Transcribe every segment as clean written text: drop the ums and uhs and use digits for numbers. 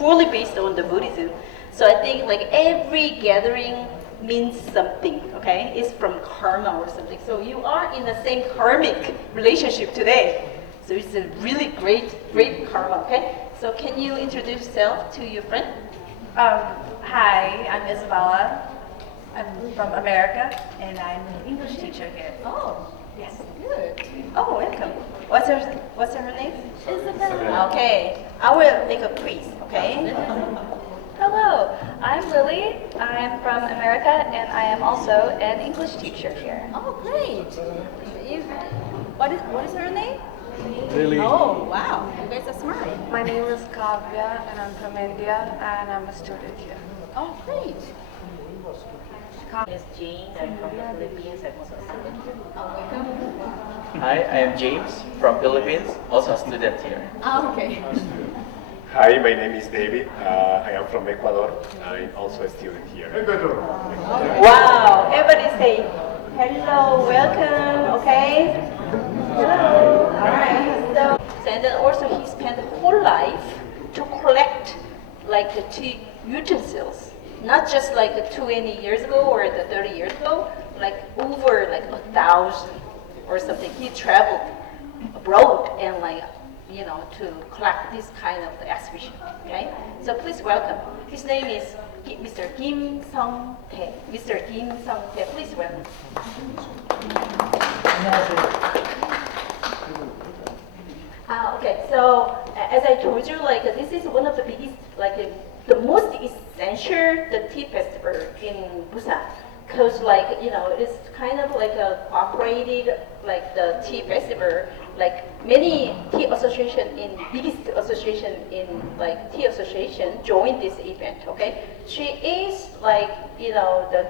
fully based on the Buddhism. So I think like every gathering means something, okay? It's from karma or something. So you are in the same karmic relationship today. So it's a really great karma, okay? So can you introduce yourself to your friend? Hi, I'm Isabella. I'm from America, and I'm an English teacher here. Oh, Yes. good. Oh, welcome. What's her name? Isabella. Okay, I will make a quiz, okay? Hello, I'm Lily. I'm from America, and I am also an English teacher here. Oh, great. What is her name? Lily. Oh, wow. You guys are smart. My name is Kavya and I'm from India and I'm a student here. Oh, great. Miss Jane, I'm from the Philippines. I'm also a student here. Oh, welcome. Hi, I am James from Philippines, also a student here. Oh, okay. Hi, my name is David. I am from Ecuador. I'm also a student here. Wow. Everybody say hello, welcome, okay? Hello. All right. So, and then also he spent the whole life to collect like the tea utensils. Not just like 20 years ago or the 30 years ago, like over like 1,000 or something. He traveled abroad and like, to collect this kind of exhibition, okay? So please welcome. His name is Mr. Kim Sung-tae. Mr. Kim Sung-tae, please welcome. Okay, so as I told you, like this is one of the biggest, like the most essential the tea festival in Busan. Cause like it's kind of like a cooperated like the tea festival. Like many tea association in biggest association in like tea association joined this event. Okay, she is like the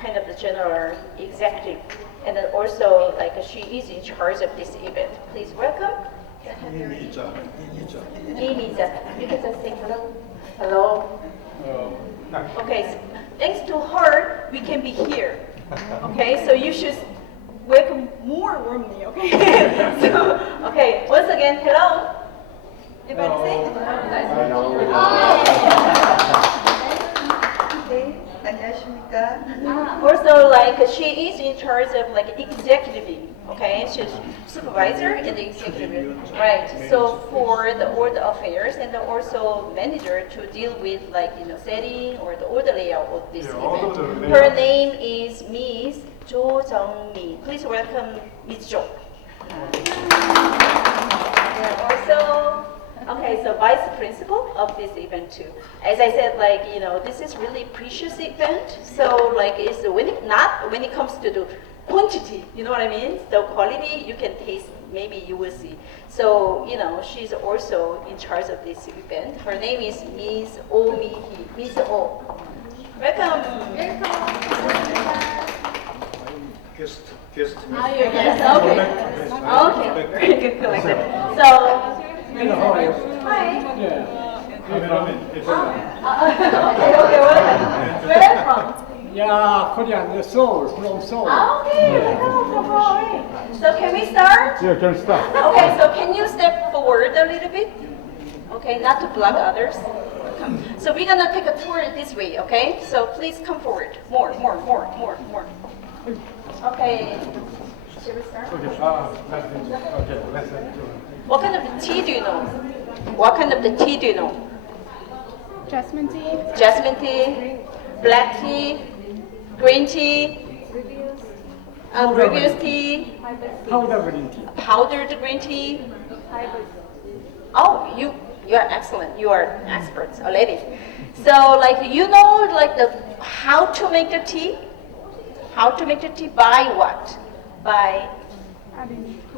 kind of the general executive, and then also like she is in charge of this event. Please welcome. Imija. You can just say hello. Hello. Okay, so thanks to her, we can be here. Okay, so you should welcome more warmly. Okay. So, okay, once again, hello. Everybody say 네, 안녕하십니까. Also, like she is in charge of like executive. Okay, she's supervisor and executive, right? So for the all the affairs and also manager to deal with like setting or the all the layout of this event. Her name is Ms. Jo Jung-mi. Please welcome Ms. Jo. Also, okay, so vice principal of this event too. As I said, like this is really precious event. So like it's when it comes to the quantity, you know what I mean? The quality you can taste, maybe you will see. So, she's also in charge of this event. Her name is Ms. Oh Mi-hee. Ms. Oh. Welcome. Guest. Ah, you're a guest. Okay. Okay. Very good collective. So, hi. Okay, welcome. Where are you from? Yeah, Korean, Seoul, from Seoul. Okay, welcome from Hawaii. So can we start? Yeah, can start. Okay, so can you step forward a little bit? Okay, not to block others. Come. So we're gonna take a tour this way, okay? So please come forward. More. Okay. Should we start? Okay, let's do it. What kind of tea do you know? What kind of the tea do you know? Jasmine tea. Jasmine tea, black tea, green tea, Rubius tea, Powder green tea. powdered green tea. Oh, you are excellent. You are experts already. So like like the how to make the tea? How to make the tea by what? By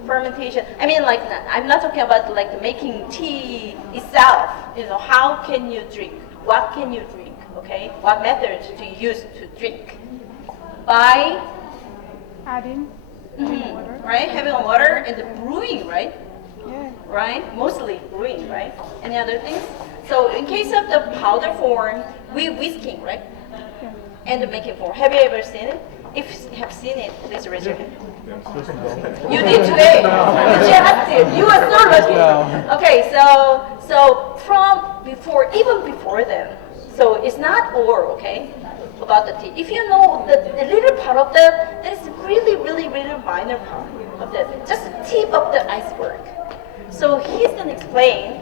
fermentation. I mean like I'm not talking about like making tea itself. How can you drink? What can you drink? Okay? What methods do you use to drink? By Adding water. right? Having water and the brewing, right? Yeah. Right? Mostly brewing, right? Any other things? So in case of the powder form, we whisking, right? Yeah. And the making form. Have you ever seen it? If you have seen it, please raise your hand. You did today. You just did. You are so lucky. Okay, so from before, even before then, so it's not all, okay, about the tea. If you know the little part of that is really minor part of that, just the tip of the iceberg. So he's going to explain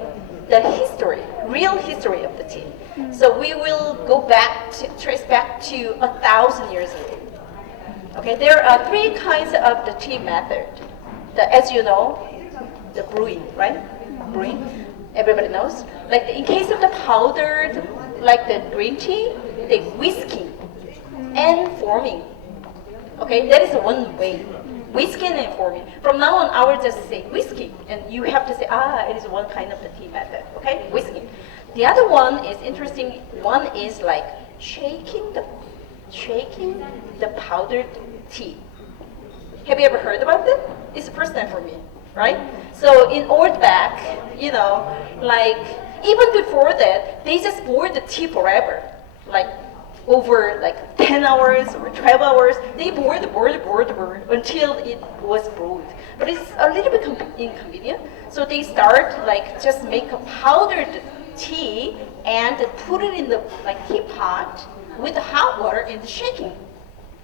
the history, real history of the tea. So we will go back, trace back to 1,000 years ago. Okay, there are 3 kinds of the tea method. As you know, the brewing, right? Brewing, everybody knows. Like in case of the powdered, like the green tea, the whisking and forming. Okay, that is one way. Whisking and forming. From now on, I will just say whisking, and you have to say, it is one kind of the tea method. Okay, whisking. The other one is interesting. One is like shaking the powdered tea. Have you ever heard about that? It's the first time for me, right? So in old back, like even before that, they just boiled the tea forever, like over like 10 hours or 12 hours. They boiled until it was brewed. But it's a little bit inconvenient. So they start like just make a powdered tea and put it in the like teapot with the hot water and the shaking.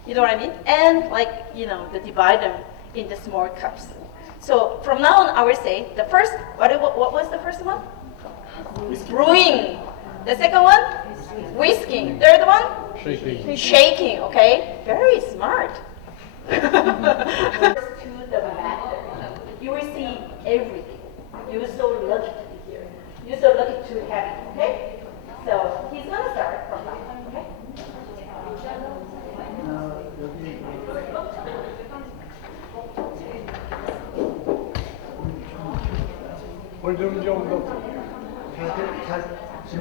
You know what I mean? And like, they divide them in the small cups. So from now on, I will say the first, what was the first one? Brewing. The second one? Whisking. Third one? Shaking. Shaking, okay? Very smart. To the method. You will see everything. You're so lucky to be here. You're so lucky to have it, okay? So he's gonna start from now, okay? 볼륨 좀 높여.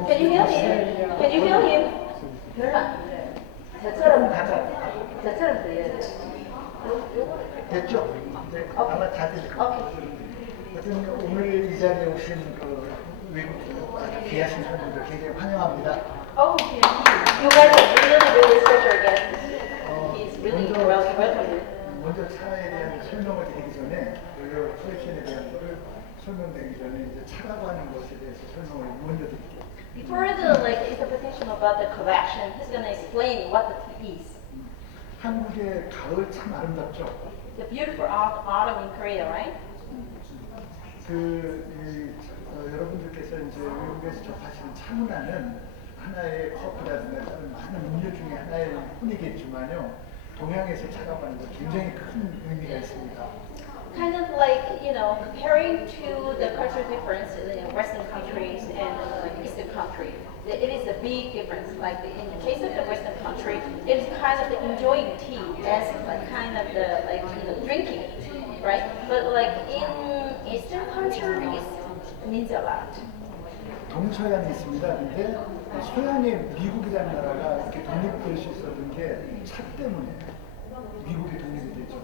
Can you hear him? Can you hear him? 별로 안 들려요. 저처럼 들려요. 됐죠? 네, 아마 다 들릴 거예요. 하여튼 오늘 이 자리에 오신 그 외국 아주 귀하신 분들 굉장히 환영합니다. Oh, you guys are really special guests. He's really welcome. 먼저 차에 대한 설명을 드리기 전에 이 컬렉션에 대한 거를 설명드리기 전에 이제 차라고 하는 것에 대해서 설명을 먼저 드릴게요. Before the interpretation about the collection, he's gonna explain what the tea is. 한국의 가을 참 아름답죠? The beautiful autumn in Korea, right? 여러분들께서 이제 외국에서 접하시는 차문화는 하나의 커피라든가 다른 많은 음료 중에 하나일 뿐이겠지만요, 동양에서 차가워하는 거 굉장히 큰 의미가 있습니다. Kind of like, comparing to the cultural difference in Western countries and Eastern country, it is a big difference. Like in the case of the Western country, it is kind of enjoying tea as like kind of the drinking, right? But like in Eastern culture, it means a lot. 동서양이 있습니다. 근데 서양의 미국이라는 나라가 이렇게 독립될 수 있었던 게 차 때문에 미국이 독립이 됐죠.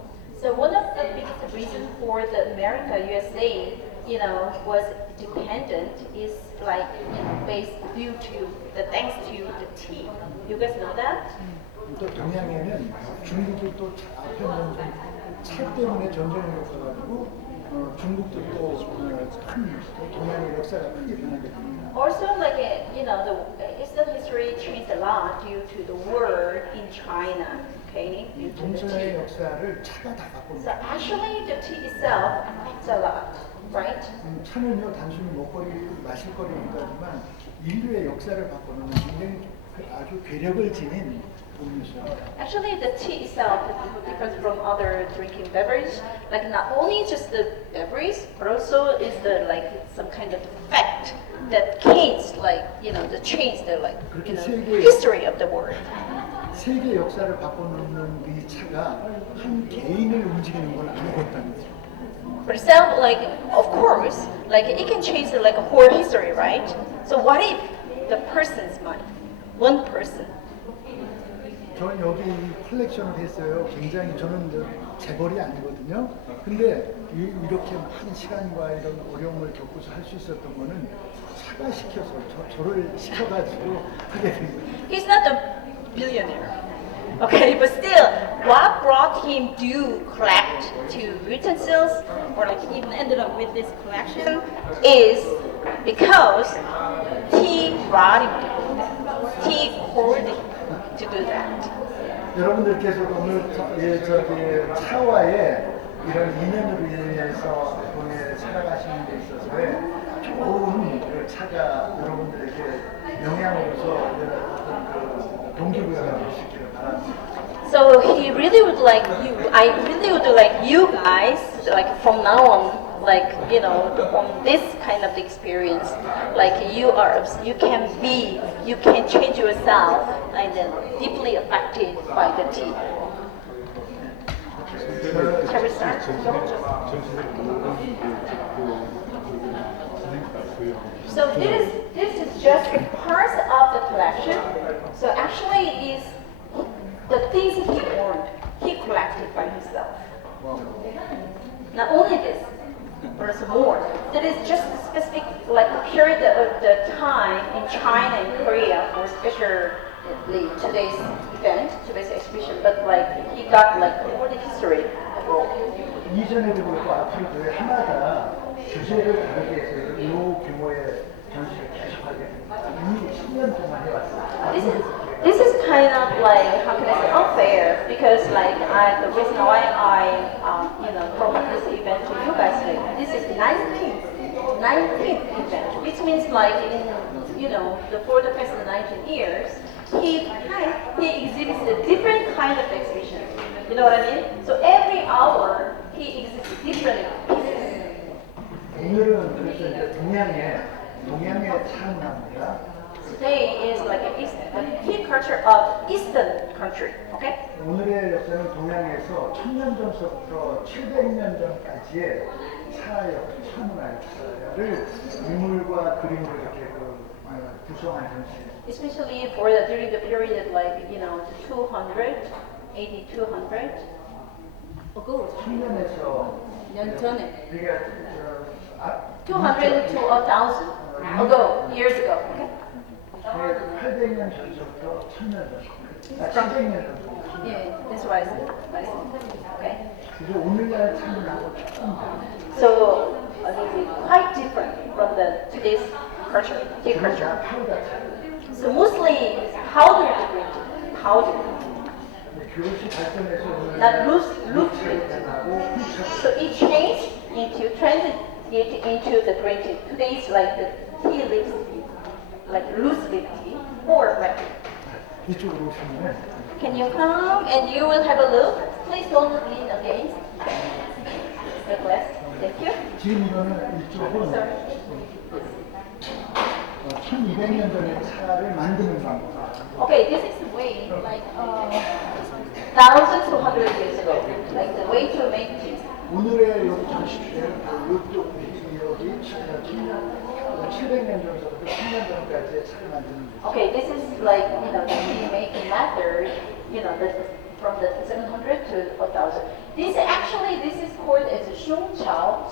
So one of the biggest reasons for the America, USA, was dependent is like, based due to thanks to the tea. You guys know that? 또 동양에는 중국이 또 앞에는 차 때문에 전쟁을 겪어가지고 중국도 또 큰 동양의 역사가 크게 변하게 됩니다. Also, like the Eastern history changed a lot due to the war in China. Okay, due to the 동서양의 tea. 역사를 차가 다 So 바꿉니다. actually, the tea itself affects a lot, right? 차는요 단순히 먹거리, 마실 거리기도 하지만 인류의 역사를 바꾸는 굉장히 아주 괴력을 지닌 음료수입니다. Actually, the tea itself is different from other drinking beverage. Like not only just the beverage, but also is the some kind of fact that changed history of the world. 세계 역사를 바꿔놓는 이 차가 한 개인을 움직이는 건 아무것도 아니죠. For itself, of course, it can change the whole history, right? So what if the person's mind, one person? 저는 여기 이 컬렉션을 했어요. 굉장히 저는 재벌이 아니거든요. 근데 이렇게 많은 시간과 이런 어려움을 겪고서 할 수 있었던 거는 차가 시켜서 저를 시켜가지고 하게 됩니다. He's not a billionaire, okay, but still, what brought him to collect to utensils or even ended up with this collection is because he brought him to do that. He called him to do that. 여러분들께서도 오늘 차와의 이런 인연으로 인해서 살아가시는 데 있어서의 좋은 그 차가 여러분들에게 영향으로서 어떤 동기부여가 될 수 있기를 바랍니다. So he really would like you. I really would like you guys, from now on, on this kind of experience, you can change yourself and then deeply affected by the tea. Shall we start? So this is just part of the collection. So actually is the things he owned, he collected by himself. Not only this, but there's more. That is just a specific period of the time in China and Korea for especially today's event, today's exhibition. But he got all the history of the world. 이전에도 그렇고 앞으로도 해마다 주제를 다르게 해서 이 규모의 전시를 계속하게 됩니다. 이미 10년 동안 해왔어요. This is kind of how can I say, unfair because the reason why I promote this event to you guys this is 19th 19th event, which means like in, for the past 19 years, he exhibits a different kind of exhibition. You know what I mean? So every hour he exhibits different pieces. 오늘은 그래서 이제 동양의 차문화입니다. Today is like the tea culture of Eastern country. Okay? 오늘의 역사는 동양에서 1000년 전서부터 700년 전까지의 차문화 역사를 유물과 그림으로 이렇게 구성한 전시. Especially for during the period like the 200, 200 ago. 1000년에서 년 전에. 그러니까 200 to 1000 ago, years ago. Okay? 800년 전서부터 1000년 전. 700년 전. Yeah, that's what I said. Okay. 그래서 오늘날 차문하고 조금 So quite different from today's culture, tea culture. 다 파우더 차. So mostly powder printing, powder, 그것이 발전해서 not loose print. 하고 So it changed into the printing. Today it's like the tea leaves, like loose leaf tea or wrapping. 이쪽으로 오시면 Can you come and you will have a look? Please don't lean against the glass. Thank you. 지금 이거는 이쪽은 1200년 전의 차를 만드는 방법. Okay, this is the way, like thousands to hundred years ago, like the way to make tea. 오늘의 여기 전시실은 이쪽 여기 700년 전부터 1000년 전까지의 차를 만드는 거. Okay, this is like the tea making method, from the 700 to 1000. This is called as a Songchao,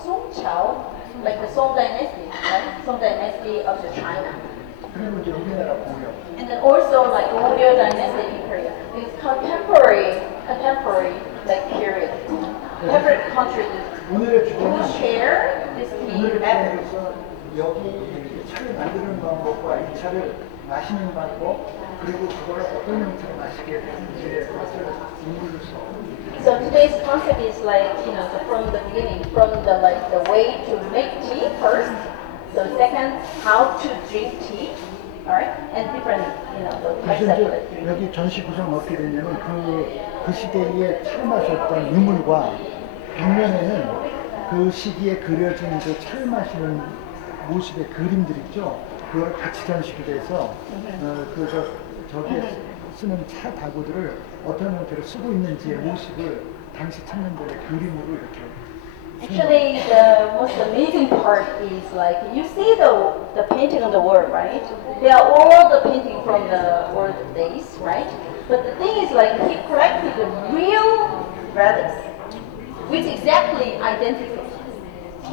like the Song Dynasty, right? Song Dynasty of the China. 그리고 이제 우리나라 고려. And then also like Goryeo Dynasty in Korea. It's contemporary like period. Every country 오늘의 will 주제는 share this tea 오늘의 method. 주제에서 여기 이렇게 차를 만드는 방법과 이 차를 마시는 방법 그리고 그걸 어떤 형태로 마시게 되는지에 것을 인물로서. So today's concept is like from the beginning, from the way to make tea first. So second, how to drink tea. Alright, and different the types 그래서 of 이제 여기 전시 구성 어떻게 되냐면 그 시대에 차를 마셨던 유물과 벽면에는 그 시기에 그려진 그 차를 마시는 모습의 그림들 있죠. 그걸 같이 전시가 돼서 저기에 쓰는 차 가구들을 어떤 형태로 쓰고 있는지의 모습을 당시 청년들의 그림으로 이렇게. Actually, the most amazing part is like you see the painting on the wall, right? They are all the painting from the old days, right? But the thing is like he collected the real relics, which exactly identical.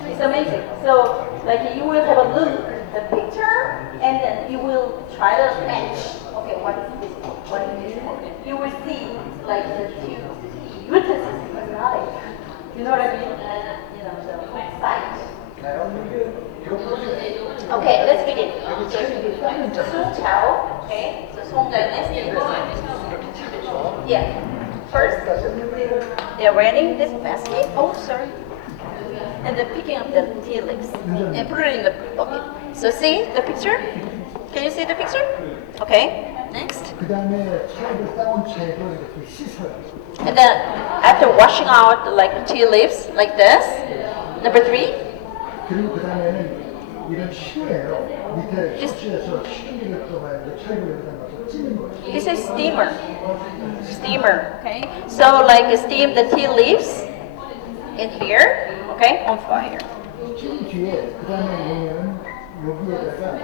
It's amazing. So like you will have a look at the picture, and then you will try to match. Okay, what is this? What is this? You will see like the two utensils is not. You know what I mean? The sight. Okay, let's begin. Song Chao, okay? So Song Dynasty. Yeah. First, they're wearing this basket. Oh, sorry. And they're picking up the tea leaves and put it in the bucket. So see the picture? Can you see the picture? Okay. Next. 그 다음에 차를 따온 채로 이렇게 씻어요. And then after washing out like tea leaves like this, number 3. 그리고 그 다음에는 이런 시루예요. 밑에 셔츠에서 시루를 떠가지고 차를 여기다 넣어서 찌는 거예요. This is steamer. Steamer. Okay. So like steam the tea leaves in here. Okay, on fire. 찌른 뒤에 그 다음에 보면 여기에다가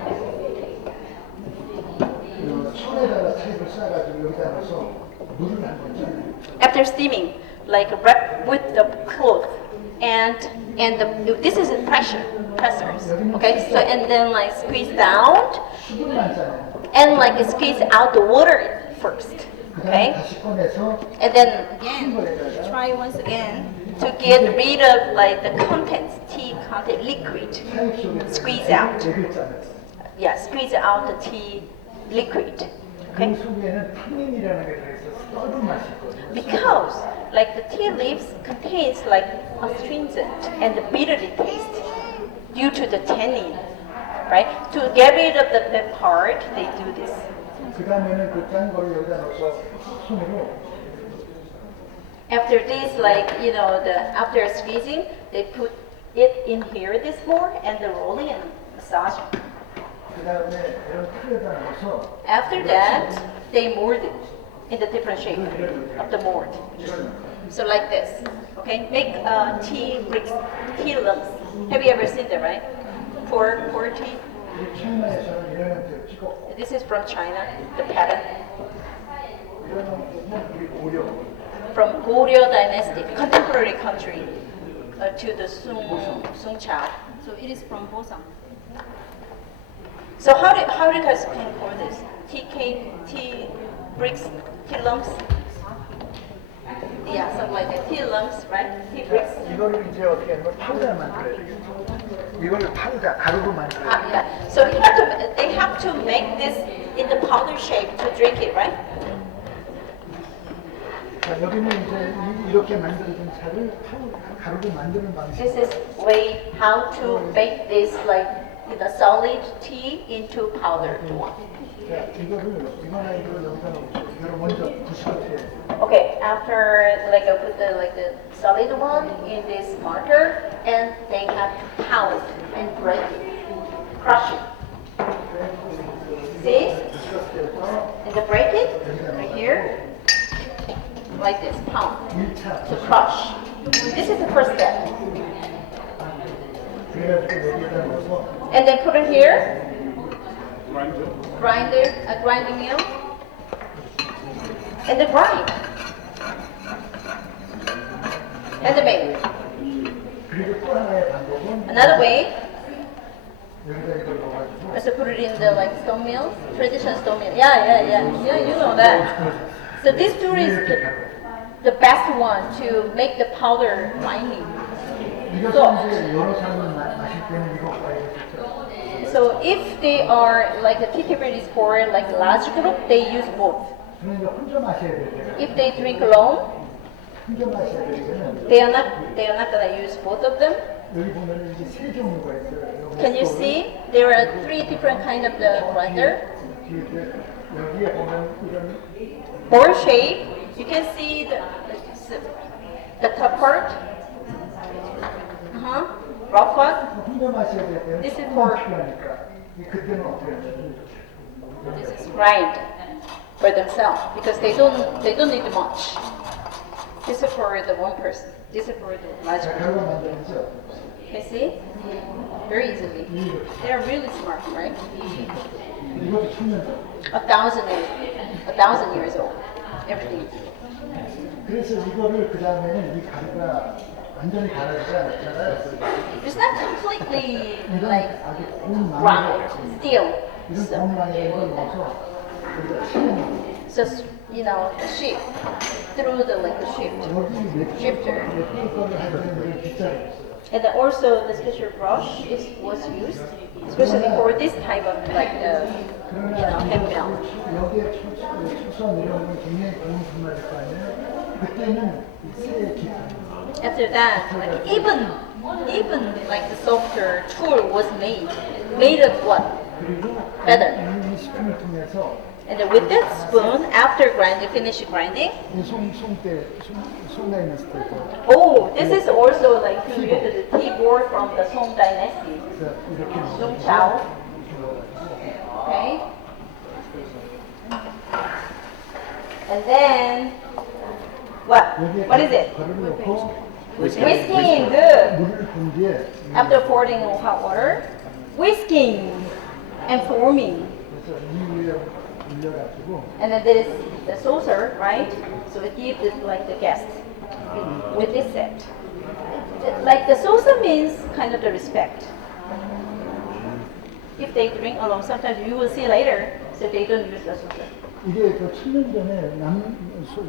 천에다가 차를 싸가지고 여기다 넣어서 물을 한번 쪄요. After steaming, like wrap with the cloth and this is pressers. Okay, so and then like squeeze down 수분만 싸요. and like squeeze out the water first. 그 다음에 Okay, 다시 꺼내서 and then 큰 again 거에다가 try once again to get rid of like the contents, tea content, liquid. 타입 속에 Squeeze out. 액을 짜요. Yeah, squeeze out the tea liquid. 그 Okay, 속에는 탄닌이라는 게 들어있어 썩은 맛이 있거든요. because like the tea leaves contains like astringent and bitter taste. due to the tannin, right? To get rid of the part, they do this. 그 다음에는 그 짠 거를 여기다 넣어서 손으로 After this, like, you know, after squeezing, they put it in here, this more, and the rolling and massage. 그 다음에 이런 틀에다 넣어서 After that, they mold it in the different shape of the mold. So like this, okay? Make tea bricks, tea lumps. Have you ever seen that, right? Pour tea. 차이나에서는 이런 형태로 찍어 This is from China, the pattern. 이런 형태는 우리 고려 From Goryeo dynasty, contemporary country, to the Sung Cha. So it is from Bosang. So how do you guys can call this? Tea cake, tea bricks, tea lumps? Yeah, something like that. Tea lumps, right? Tea bricks. 이거를 이제 어떻게 하냐면 파우더 만들어야 되겠죠. 이걸 파우더 가루로 만들어야 Ah, yeah. So they have to make this in the powder shape to drink it, right? 자, 여기는 이제 이렇게 만들어진 차를 가루로 만드는 방식. This is way how to make this like solid tea into powdered one. 자, 이거를 여기다 놓고 이거를 먼저 부식을 해요. Okay, after like I put the solid one in this mortar, and they have to pound and break it, crush it. See? And they break it right here, like this, pound to crush. This is the first step. 그래가지고 여기다 넣어서 And then put it here. Grinder, a grinding mill. And then grind. And then make. 그리고 또 하나의 방법은 Another way 여기다 이걸 넣어가지고 is to put it in the like stone mill, traditional stone mill. Yeah, you know that. So this tool is the best one to make the powder lining. 이것은 이제 여러 사람을 마실 때는 이거 봐야겠죠. So if they are like the tea table is for like large group, they use both. 그러니까 혼자 마셔야 돼요. If they drink alone, 혼자 마셔야 되면 they are not gonna use both of them. 여기 보면 이게 세 종류가 있어요. Can you see? There are 3 different kind of the grinder. 여기에 보면 이런 Ball shape. You can see the top part. Rough one. 혼자 마셔야 될 때는 This is 조금만 for- 필요하니까 그때는 어떻게 하냐면 This is grind for themselves because they don't need much. This is for the one person. This is for the large 자, group. 가루가 만들어서 Can you see? Very easily. They're really smart, right? 이것도 천년전. 1,000 years old. Everything. 그래서 이거를 그 다음에는 이 가루가 완전히 가라지지 않잖아요. It's not completely 이런 like 아주 고운 ground, 망을 still. 이런 고운 망이라는 걸 넣어서 여기다 치는 So shift through the shift. 여기 Shifter. 예쁜 거를 할 때는 빗자루 있어요. And then also the special brush was used, especially for this type of hand mill. 여기에 초선 이런 건 굉장히 고운 분말일 거 아니에요? 그때는 새 기판. After that, like even like the softer tool was made of what? 그리고 Better. 이 스푼을 통해서 And then with that spoon, after finish grinding, 송나이 났을 때 oh, this is also like to use the tea board from the Song dynasty, 이렇게 Song Chao. Okay. And then what? What is it? 가루를 넣고 Whisking, good. 물을 본 뒤에 After pouring hot water, whisking and forming. 그래서 이 위에 올려가지고 And then there is the saucer, right? So it gives it like the guest with this set. Like the saucer means kind of the respect. If they drink alone, sometimes you will see later, so they don't use the saucer. 이게 그 10년 전에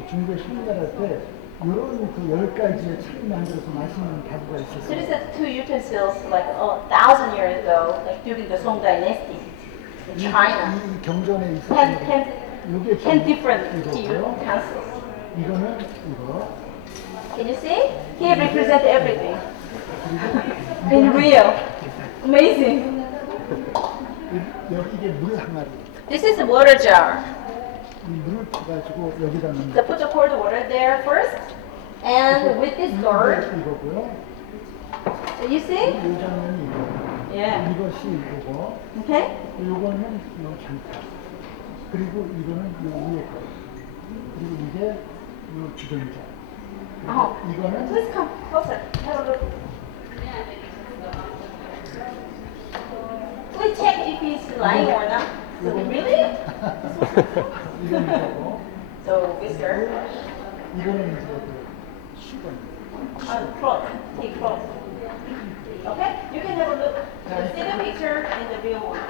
중국에 신문할 때 이런 그 10가지의 차를 만들어서 마시는 가구가 So 있었어요. these are 2 utensils like 1,000 years ago, like during the Song dynasty in China. 이 경전에 10 있었던 이게 10 different tea 이거고요. utensils. 이거는 이거. Can you see? He represents everything in real. Amazing. 이게 물 항아리. This is a water jar. 이 물을 타가지고 여기다 넣는 So put the cold water there first. And with this gourd, 이거고요. you see? 이 장면이 이거. Yeah. 이것이 이거고. Okay? 요거는 요 장판. 그리고 이거는 요 위에 거. 그리고 이게 요 주전자. Oh. 이거는 Please come closer. Have a look. Please check if he's lying or not. So really? 이거는 이거고. So whisker. 이거는 이제 그 수건. Cloth. Take cloth. Okay? You can have a look. You see the picture and the real one.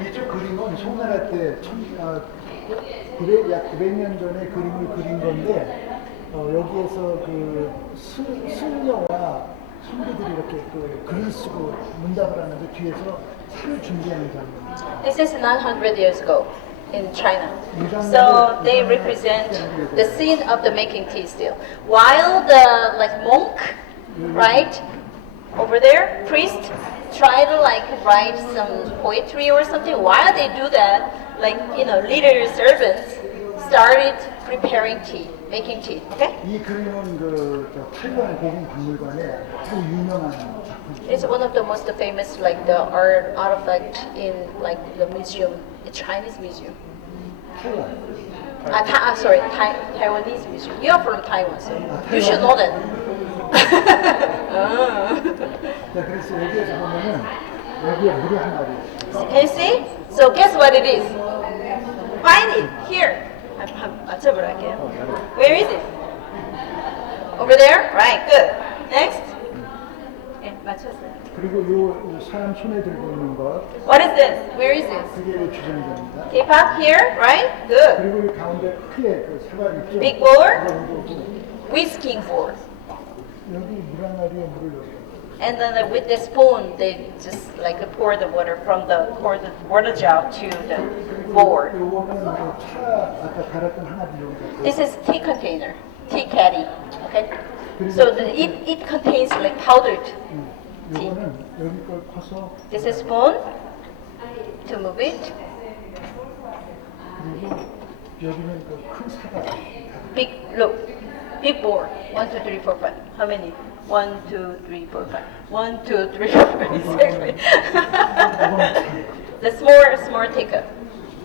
이쪽 그림은 송나라 때 약 900년 전에 그림을 그린 건데 여기에서 그 승려와 선비들이 이렇게 그 글을 쓰고 문답을 하는데 뒤에서 차를 준비하는 장면. This is 900 years ago in China. So they represent the scene of the making tea still. While the like monk, right, over there, priest, try to like write some poetry or something. While they do that, like leader servants started preparing tea, making tea. Okay? 이 그림은 그 탈관 고궁박물관에 아주 유명한 작품. It's one of the most famous like the art artifact in like the museum, the Chinese museum. 탈관. Sorry, Taiwanese museum. You are from Taiwan, so you should know that. 자, 그래서 여기에서 보면은 여기에 물이 한 마리. Can you see? So guess what it is? Find it here. 맞춰보랄게요. Where is it? Over there? Right, good. Next. 네, 맞췄어요. 그리고 요 사람 손에 들고 있는 것, What is this? Where is this? 그게 요 주전자입니다. Teapot here, right? Good. 그리고 이 가운데 크게 그 사발 있죠? Big bowl? 그거 Whisking bowl. 여기 물 항아리에 물을 넣어요. And then with the spoon, they just like pour the water from the water jar to the bowl. 요거는 차 아까 갈았던 항아리 여기다. This is tea container, tea caddy. Okay. So it contains like powdered tea. 요거는 여기 걸 커서 This is spoon to move it. 그리고 여기는 그 큰 사발. Big look, big bowl. 1, 2, 3, 4, 5. How many? 1, 2, 3, 4, 5. 1, 2, 3, 4, 5. Exactly. The small teacup.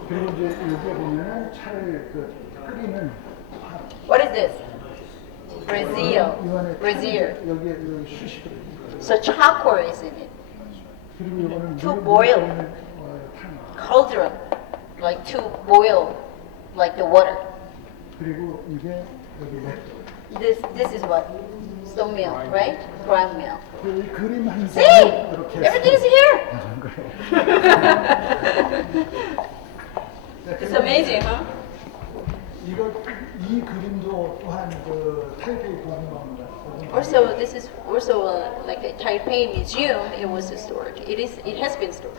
그리고 이제 여기에 보면은 차를 그 끓이는 What is this? Brazil. 이 안에 Brazil. 여기에 여기 수시로. So charcoal is in it. 그리고 이거는 To boil. 탕. Cauldron, like to boil, like the water. 그리고 이게 여기 맥. This is what? Stone milk, right? Ground milk. 그 그림 한 See? 장을 이렇게 Everything is here. 하는 거예요. It's amazing, huh? 이 그림도 또한 그 타이페이 고궁박물관. Also, this is also like a Taipei museum. It was stored. It has been stored.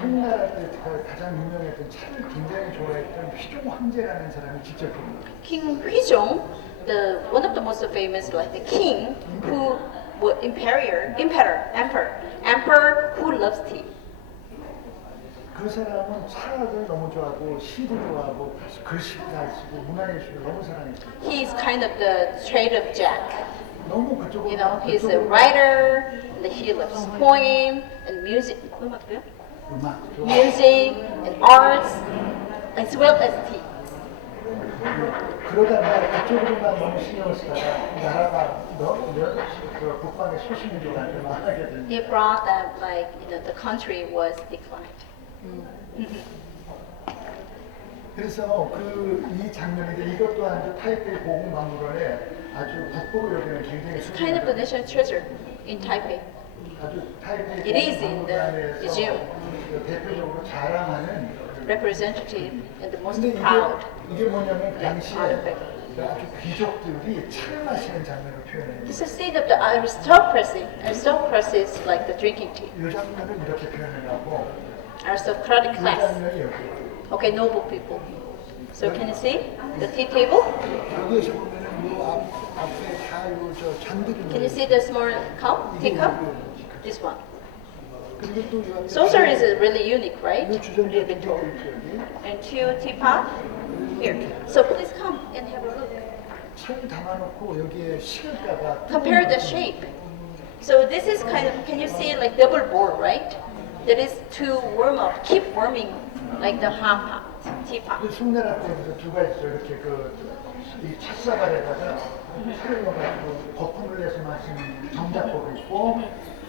청나라 때 가장 유명했던 차를 굉장히 좋아했던 휘종 황제라는 사람이 직접 그립니다. King Huizong, one of the most famous, like the king who was emperor who loves tea. 그 사람은 차를 너무 좋아하고 시도 좋아하고 글씨도 잘 쓰고 문화예술을 너무 사랑했어요. He's kind of the trade of Jack. 너무 그쪽으로 You know, he's a writer. And he loves poem and music. 음악도요? 음악 좋아. Music and arts, as well as tea. 그러다가 그쪽으로만 너무 신경을 쓰다가 나라가 그 국방의 소신이 좀 많게 됩니다. It brought that like the country was declined. 그래서 이 장면인데 이것 또한 타이페이 고궁박물관에 아주 국보로 여기는 굉장히 It's kind of the national treasure in Taipei. 아주 타이페이 It is in the museum. 대표적으로 자랑하는 Representative and the most 근데 proud. 이게 뭐냐면 그 당시에 artifact. 아주 귀족들이 차를 마시는 장면을 표현해요. It's a state of the aristocracy. Aristocracy is like the drinking tea. 이 장면을 이렇게 표현하고 Aristocratic 이 class. 장면이 여기. Okay, noble people. So can you see the tea table? 여기에서 보면은 요 앞에 다 요 저 잔들이 Can you see the small cup, teacup? This one. 그리고 또 이 Saucer is really unique, right? 이 A 주전자 little bit 도 tall. 여기 And two teapot here. So please come and have a look. 천 담아놓고 여기에 식을까봐 Compare the shape. So this is kind of, can you see like double bowl, right? That is to warm up, keep warming like the hot pot, teapot. 그 송나라 때에서 두 가지죠. 이렇게 이 찻사발에다가 차를 넣어가지고 거품을 내서 마시는 정작법이 있고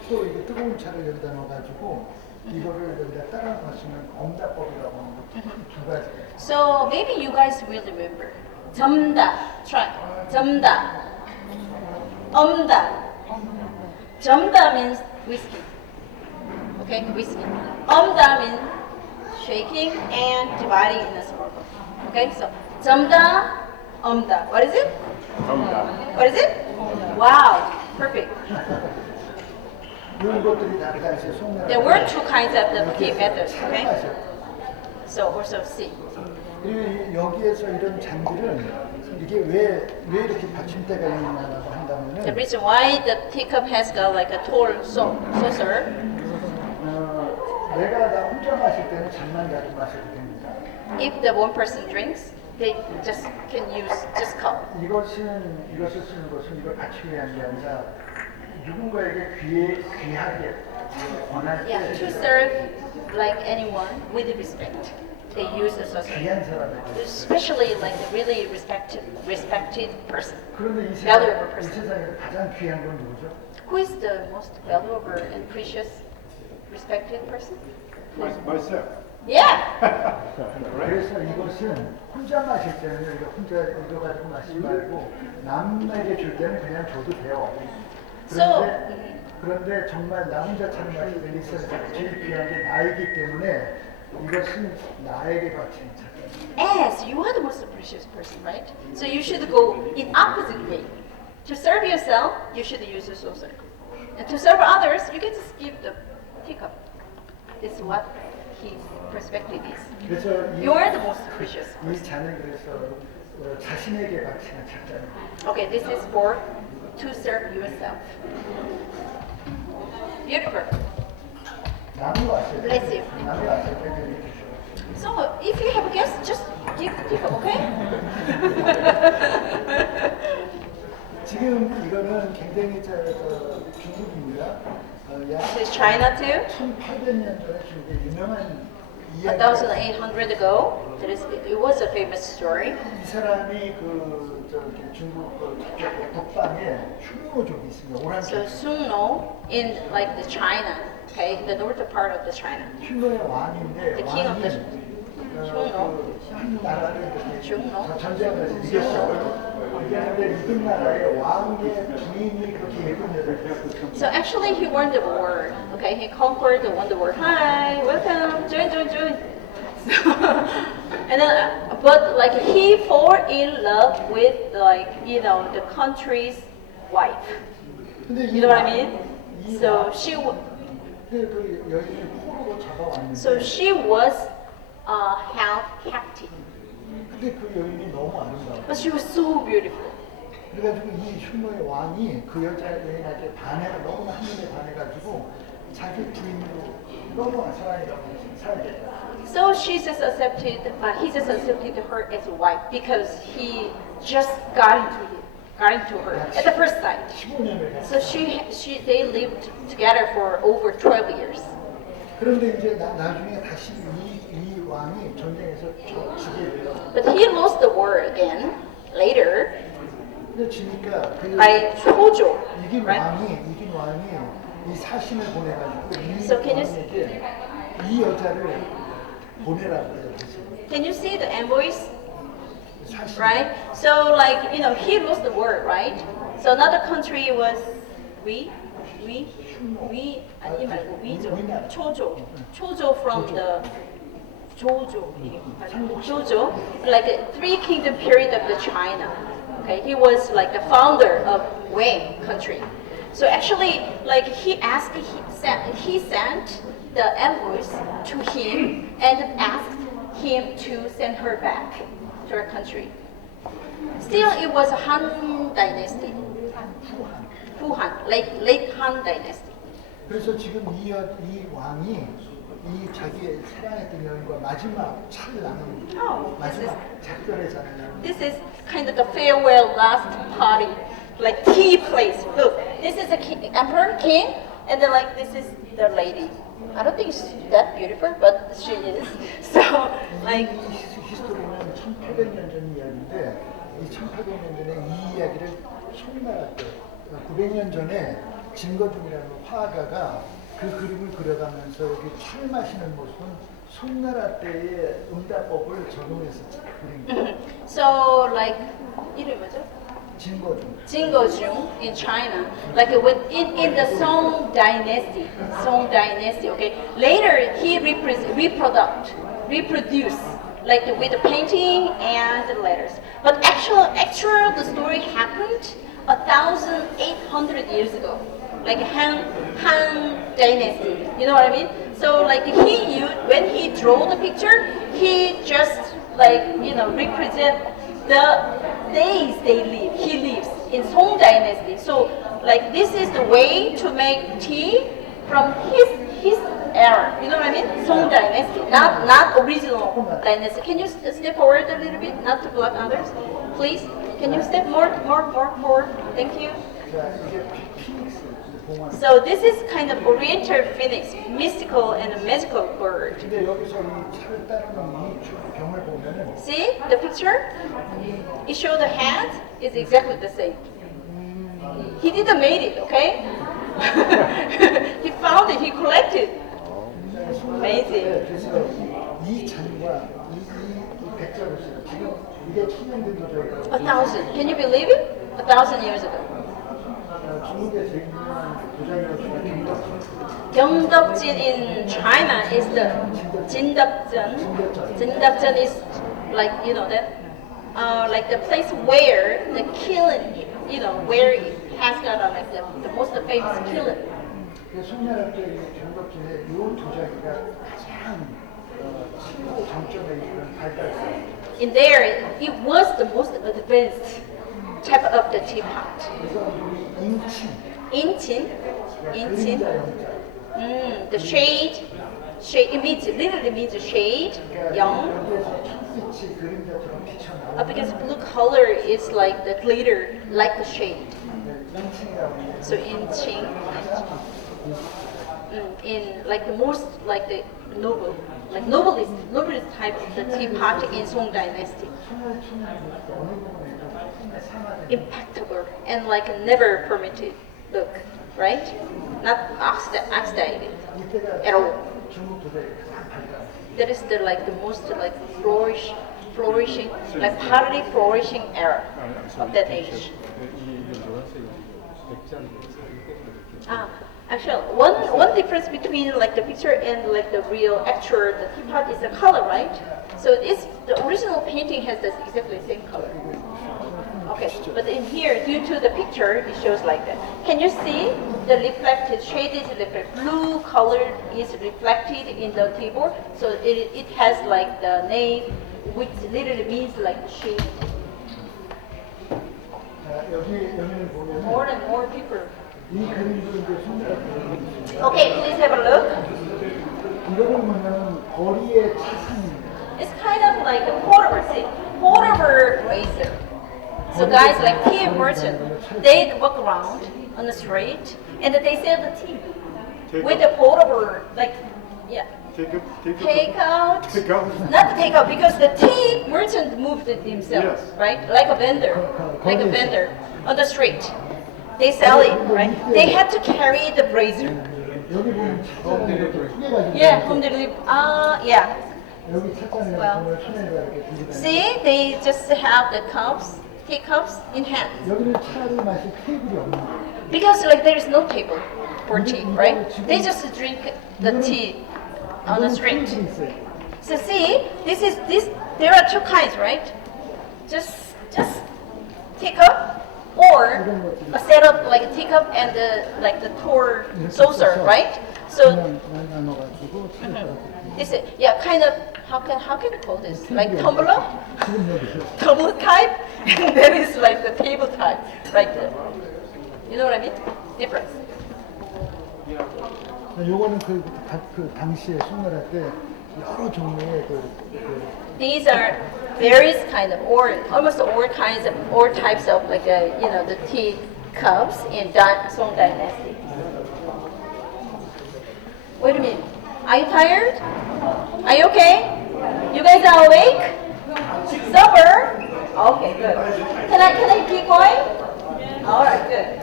또 이게 뜨거운 차를 여기다 넣어가지고 이거를 여기다 따라 마시는 엄다법이라고 하는 것두 가지. So maybe you guys will remember. 점다, try. 점다. 엄다. 점다 means whiskey. Okay, whiskey. Omda means shaking and dividing in a circle. Okay, so 점다, omda. What is it? What is it? Wow, perfect. 이런 것들이 다 당시에 송나라. There were two kinds of the tea methods. Okay, 마셔. so also see. 그리고 여기에서 이런 잔들은 이게 왜 이렇게 받침대가 있냐라고 The 한다면은 reason why the teacup has got like a tall saucer. 내가 나 혼자 마실 때는 잔만 가지고 마셔도 됩니다. If the one person drinks, they just can use just cup. 이것을 쓰는 것은 이걸 같이 위한 게 아니라 누군가에게 귀하게 권할 때 Yeah, to serve like anyone with respect. They use the saucer. 귀한 사람에게. Especially like a really respected person. 그런데 이 Valuable person. 세상에 가장 귀한 건 누구죠? Who is the most valuable and precious respected person? Myself. Yeah. 그래서 이것은 혼자 마실 때는 이렇게 혼자 이거 가지고 마시지 말고 남에게 줄 때는 그냥 줘도 돼요. 그런데 정말 나 혼자 차를 마실 때 있어서 제일 귀한 게 나이기 때문에 이것은 나에게 바치는 차. As you are the most precious person, right? So you should go in opposite way. To serve yourself, you should use the saucer. And to serve others, you can just give the teacup. This is what his perspective is. 그래서 You are the most precious 이 person. 잔을 그래서 자신에게 바치는 차잖아요. Okay, this is for to serve yourself. Beautiful. 남이 왔을 때, Bless you. 남이 왔을 때 이렇게 주셔. So if you have a guest, just give teacup, okay? 지금 이거는 굉장히 중국입니다. 약 This is China too. 1800년 전에 중국의 유명한 이야기. 1,800 ago, it was a famous story. 이 사람이 중국 북방에 흉노족이 있습니다. So 오란족. Sungno in like the China, okay, the northern part of the China. 흉노의 왕인데 The king of the 한 나라를 흉노? 전쟁을 해서 이겼어요. 이겼는데 이긴 나라의 왕의 부인이 그렇게 예쁜 여자였어요. So actually he won the war. Okay, he conquered and won the war. Hi, welcome, join. So, and then, but like he fall in love with like the country's wife. 근데 You know what I mean? So 근데 그 여인을 포로로 잡아왔는데 so she was held captive, 근데 그 여인이 너무 아름다워. but she was so beautiful. 그래가지고 이 흉노의 왕이 그 여인에게 너무 한눈에 반해가지고 자기 부인으로 너무 사랑이라고 살게. So she just accepted, he just accepted her as a wife because he just got into her at the first sight. 15년을 했어. So they lived together for over 12 years. 그런데 이제 나중에 다시 이 왕이 전쟁에서 지게 돼요. But he lost the war again later 근데 지니까 그 by Chojo, 이긴 right? 왕이 이 사신을 보내가지고 이 So can you 왕에게 이 여자를 보내라고 해요. Can you see the envoys, 사신. right? So like, he lost the war, right? So another country was 아니 말고 Chojo from the Chojo, like a 3 kingdom period of the China. Okay, he was like the founder of Wei country. So actually, like he sent the envoys to him and asked him to send her back to her country. Still, it was Han dynasty, Fuhan, late Han dynasty. 그래서 지금 이 왕이 이 자기의 사랑했던 여인과 마지막 차를 나누는 마지막 작별회잖아요. This is kind of the farewell last party, like tea place. Look, this is the emperor, king, and then like this is the lady. I don't think she's that beautiful, but she is. So like 히스토리는 1800년 전 이야기인데 이 1800년 전에 이 이야기를 송나라 때 900년 전에 진거중이라는 화가가 그 그림을 그려가면서 여기 차를 마시는 모습은 송나라 때의 응답법을 적용해서 그린 거예요. so like 이름이 뭐죠? 진거중. Jingozhong in China, like in the Song Dynasty, okay. Later he reproduce, like with the painting and the letters. But actual the story happened 1,800 years ago, like Han Dynasty. You know what I mean? So like when he drew the picture, he just like represent the days he lives in Song Dynasty. So like this is the way to make tea from his era. You know what I mean? Song Dynasty, not original dynasty. Can you step forward a little bit, not to block others, please? Can you step more forward? Thank you. 자, 이게 피닉스 봉황. So this is kind of Oriental phoenix, mystical and magical bird. 근데 여기서 이 차를 따르는 이 병을 보면은 See the picture? It shows the hand is exactly the same. He didn't made it, okay? He found it, he collected. Amazing. 그래서 이 잔과 이 백자로 지금 이게 천년된 거죠. 1,000. Can you believe it? 1,000 years ago. 중국의 제일 유명한 도자기가 Gyeongdeokjin in China is the Jindeokjeon. Jindeokjeon is like that, like the place where the kiln, where it has got like the most famous kiln. 송나라 때 경덕진의 이 도자기가 가장 최고 정점에 이르는 발달했어요. In there, it was the most advanced type of the teapot. 그래서 인칭, Inchin, 그림자 영자. the shade, it means literally means shade, young. 여기에서 빛이 그림자처럼 비쳐나오는 Because blue color is like the glitter, like the shade. 인칭이라고 해요. So inching, in like the most like the noblest type of the teapot in Song Dynasty. Impeccable and like never permitted look, right? Not oxidated at all. 중국 도자기가 가장 발달. That is the like the most like flourishing, like partly flourishing era of that age. Actually, one difference between like the picture and like the real actual the teapot is the color, right? So the original painting has this exactly the same color. Okay, but in here, due to the picture, it shows like that. Can you see the reflected shade is reflected? Blue color is reflected in the keyboard, so it has like the name, which literally means like the shade. 자, 여기를 보면 More and more people. 이 그림도 이제 송나라 때 Okay, please have a look. 이거를 보면 거리의 차상입니다. It's kind of like a portable razor. So guys like tea merchant, they walk around on the street and they sell the tea with a portable, like, yeah. Take out. Not take out because the tea merchant moved it himself, right? Like a vendor on the street. They sell it, right? They had to carry the brazier. 여기 보면 차잔을 이렇게 쪼개가지고 Yeah, home delivery. Yeah. 여기 차잔을 보면 손에다 이렇게 들고 다니고 See, they just have the cups, tea cups in hand. 여기는 차를 마실 테이블이 없는 거예요. Because like there is no table for tea, right? They just drink the tea on the street. 테이블이 있어요. So see, there are two kinds, right? Just teacup or a setup like a teacup and like the tall saucer, right? So 그냥 나눠가지고 차에 따라서 this is kind of how can you call this? Like tumbler? 지금 여기 Tumbler type, and then it's like the table type right there. You know what I mean? Difference. 요거는 그 당시에 송나라 때 여러 종류의 These are various kind of, or almost all types of like the tea cups in Song Dynasty. Wait a minute. Are you tired? Are you okay? You guys are awake? Supper? Okay, good. Can I keep going? All right, good.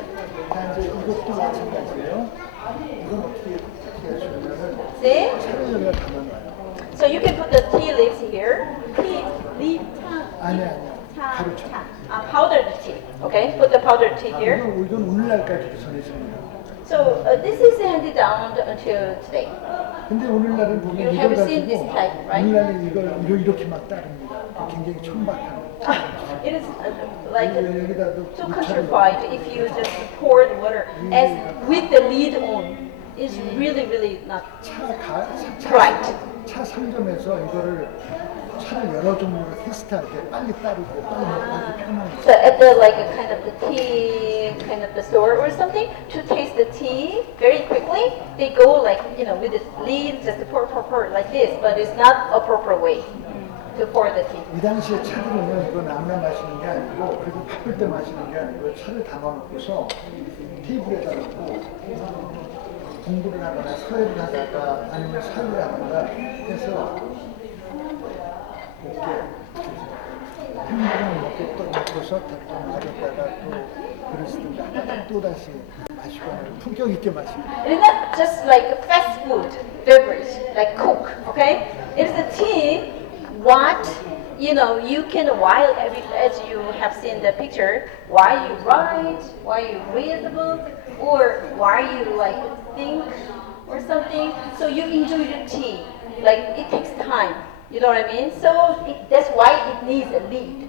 자, 이제 이것도 마찬가지예요. 이건 어떻게 하시냐면 See? 차를 여기다 담아놔요. So you can put the tea leaves here. Tea leaf. 아니야. 가루쳐. Powdered tea. Okay, put the powdered tea here. 이건 오늘날까지도 전해집니다. So this is handed down until today. 근데 오늘날은 보면 You 이걸 have seen this 가지고 type, right? 오늘날은 이걸 이렇게 막 따릅니다. 굉장히 천박한. It is like 여기다도 too 물차를 countrified if you just pour the water as with the lid on. It's really not right. 차 상점에서 이거를 차를 여러 종류로 테스트할 때 빨리 따르고 빨리 먹고 편한 So at the like a kind of the tea kind of the store or something to taste the tea very quickly, they go like with the lid just pour like this, but it's not a proper way to pour the tea. 이 당시에 차들은 이건 아무나 마시는 게 아니고 그리고 바쁠 때 마시는 게 아니고 차를 담아놓고서 테이블에다 놓고 공부를 하거나 서예를 하다가 아니면 사유를 하다가 해서 이렇게 햄버거를 먹고 또 먹고서 또 마셨다가 또 그릇 쓰든가 또 다시 마시고 하는 품격 있게 마시고. It is not just like a fast food beverage like Coke, okay? It is a tea. What you can while as you have seen the picture, while you write, while you read the book, or while you like think or something. So you enjoy the tea. Like it takes time. You know what I mean? So that's why it needs a lid.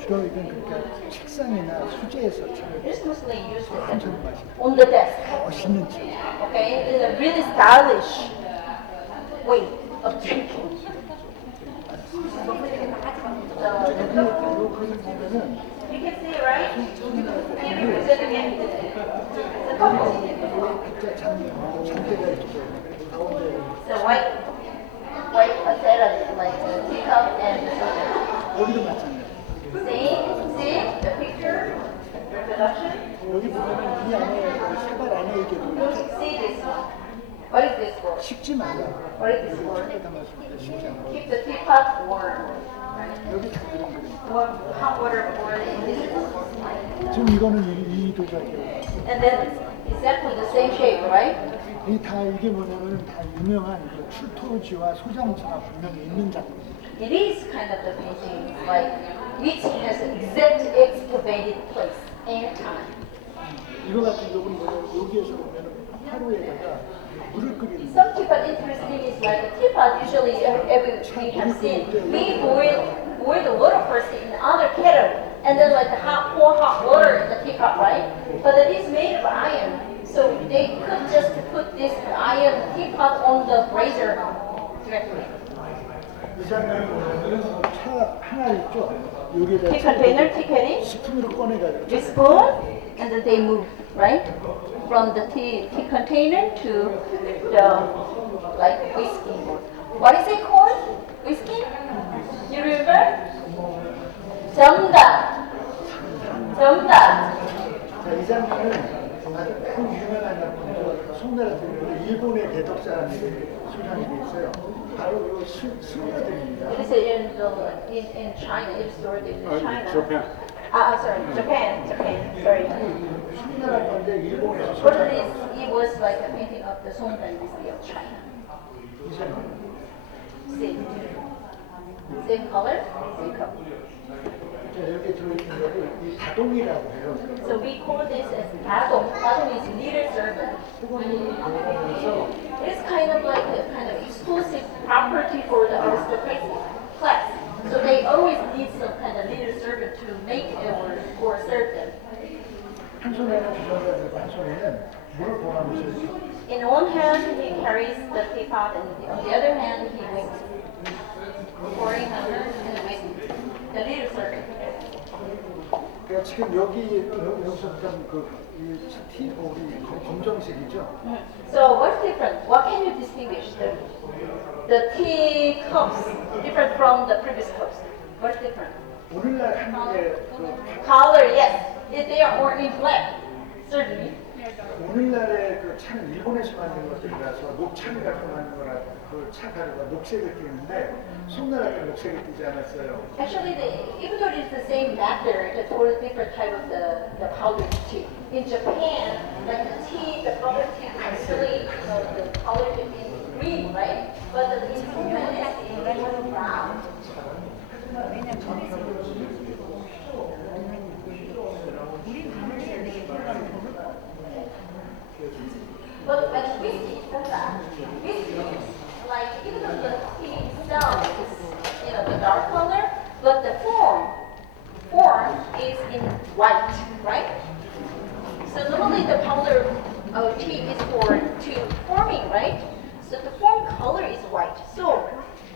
주로 이건 그러니까 책상이나 수제에서 차를 It's mostly used 천천히 마시고 on the desk. 멋있는 차. Okay, in a really stylish way of drinking. 보면은 You can see, right? Here we present again. The couple. 각자 잔대가 이렇게 가운데 The white salad, like the teacup and the soda. 여기도 마찬가지. See the picture, reproduction. 여기 보면은 이 안에 사발 안에 이렇게 Look, see this one. What is this for? 식지 말라. What is this for? 차에 담아서 식지 않아. Keep the teapot warm. 여기 다 그런 거예요. Warm hot water poured in this one. 지금 이거는 이 도자기예요. And then it's exactly the same shape, right? 이게 뭐냐면 다 유명한 그 출토지와 소장지가 분명히 있는 작품. It is kind of the painting, like which has an exact excavated place and time. 이거 같은 경우는 뭐냐면 여기에서 보면은 화로에다가 물을 끓이는. Something but interesting is like a teapot. Usually, we have seen we boil the water first in other kettle, and then like pour hot water in the teapot, right? But it is made of iron, so they could just put this iron teapot on the brazier directly. 이 장면을 보면은 차 하나 있죠. 여기에다 Tea container, tea caddy, 스푼으로 꺼내가지고. with spoon, and then they move, right? From the tea container to the like whiskey. What is it called? Whiskey? You remember? 정답. 자, 이 장면은 아주 큰 유명한 작품이죠. 송나라 때 일본의 대덕사라는 소장이 돼 있어요. 바로 이 스웨드입니다. It is in China. It is stored in China. Japan. Sorry, Japan. Sorry. 송나라 건데 일본에서 But 소장. it was like a painting of the Song Dynasty of China. Same color, same color. 자, 여기 들어있는 거를 이 다동이라고 해요. So we call this as Dadong. Dadong is leader servant. 그래서 It's kind of like a kind of exclusive property for the aristocratic class. So they always need some kind of leader servant to make it or serve them. 한 손에는 주전자 들고 한 손에는 물을 보관하면서 In one hand he carries the teapot, and on the other hand he waits, pouring water and waiting. The leader servant. 그러니까 지금 여기서 일단 티 볼이 검정색이죠. So what's different? What can you distinguish the tea cups different from the previous cups? What's different? 오늘날 한국의 Color, yes. They are all in black, certainly. 오늘날의 그 차는 일본에서 만든 것들이라서 녹차를 갖고 만든 거라 그 차가루가 녹색을 띠는데 송나라 때 녹색을 띠지 않았어요. Actually, even though it's the same batter, the totally different type of the powdered tea. In Japan, like the tea, the powdered tea, actually, the color is in green, right? But in Japan, it's in brown. But when whiskey is that, whiskey, like even though the tea itself is, the dark color, but the form is in white, right? So normally the powder of tea is for forming, right? So the form color is white. So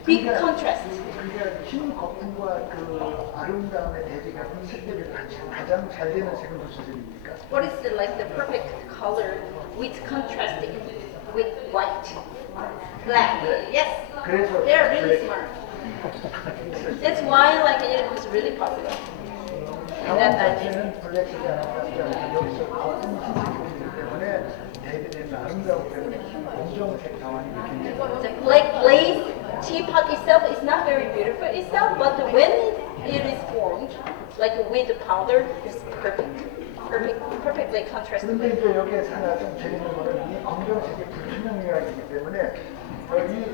big contrast. 그러니까 흰 거품과 그 아름다움의 대비가 색들이 가장 잘 되는 색은 무슨 색입니까? What is the perfect color with contrast with white, black? Yes, 그래서 they're really smart. That's why it was really popular. In that time. 자체는 블랙색이 아니라 여기서 거품 흰색이 때문에 대비되는 아름다움 때문에 검정색 다원이 굉장히 The black glaze teapot itself is not very beautiful itself, but when it is formed, like with the powder, it's perfectly contrasted. 그런데 이제 여기에서 하나 좀 재밌는 거는 이 검정색이 불투명이기 때문에 이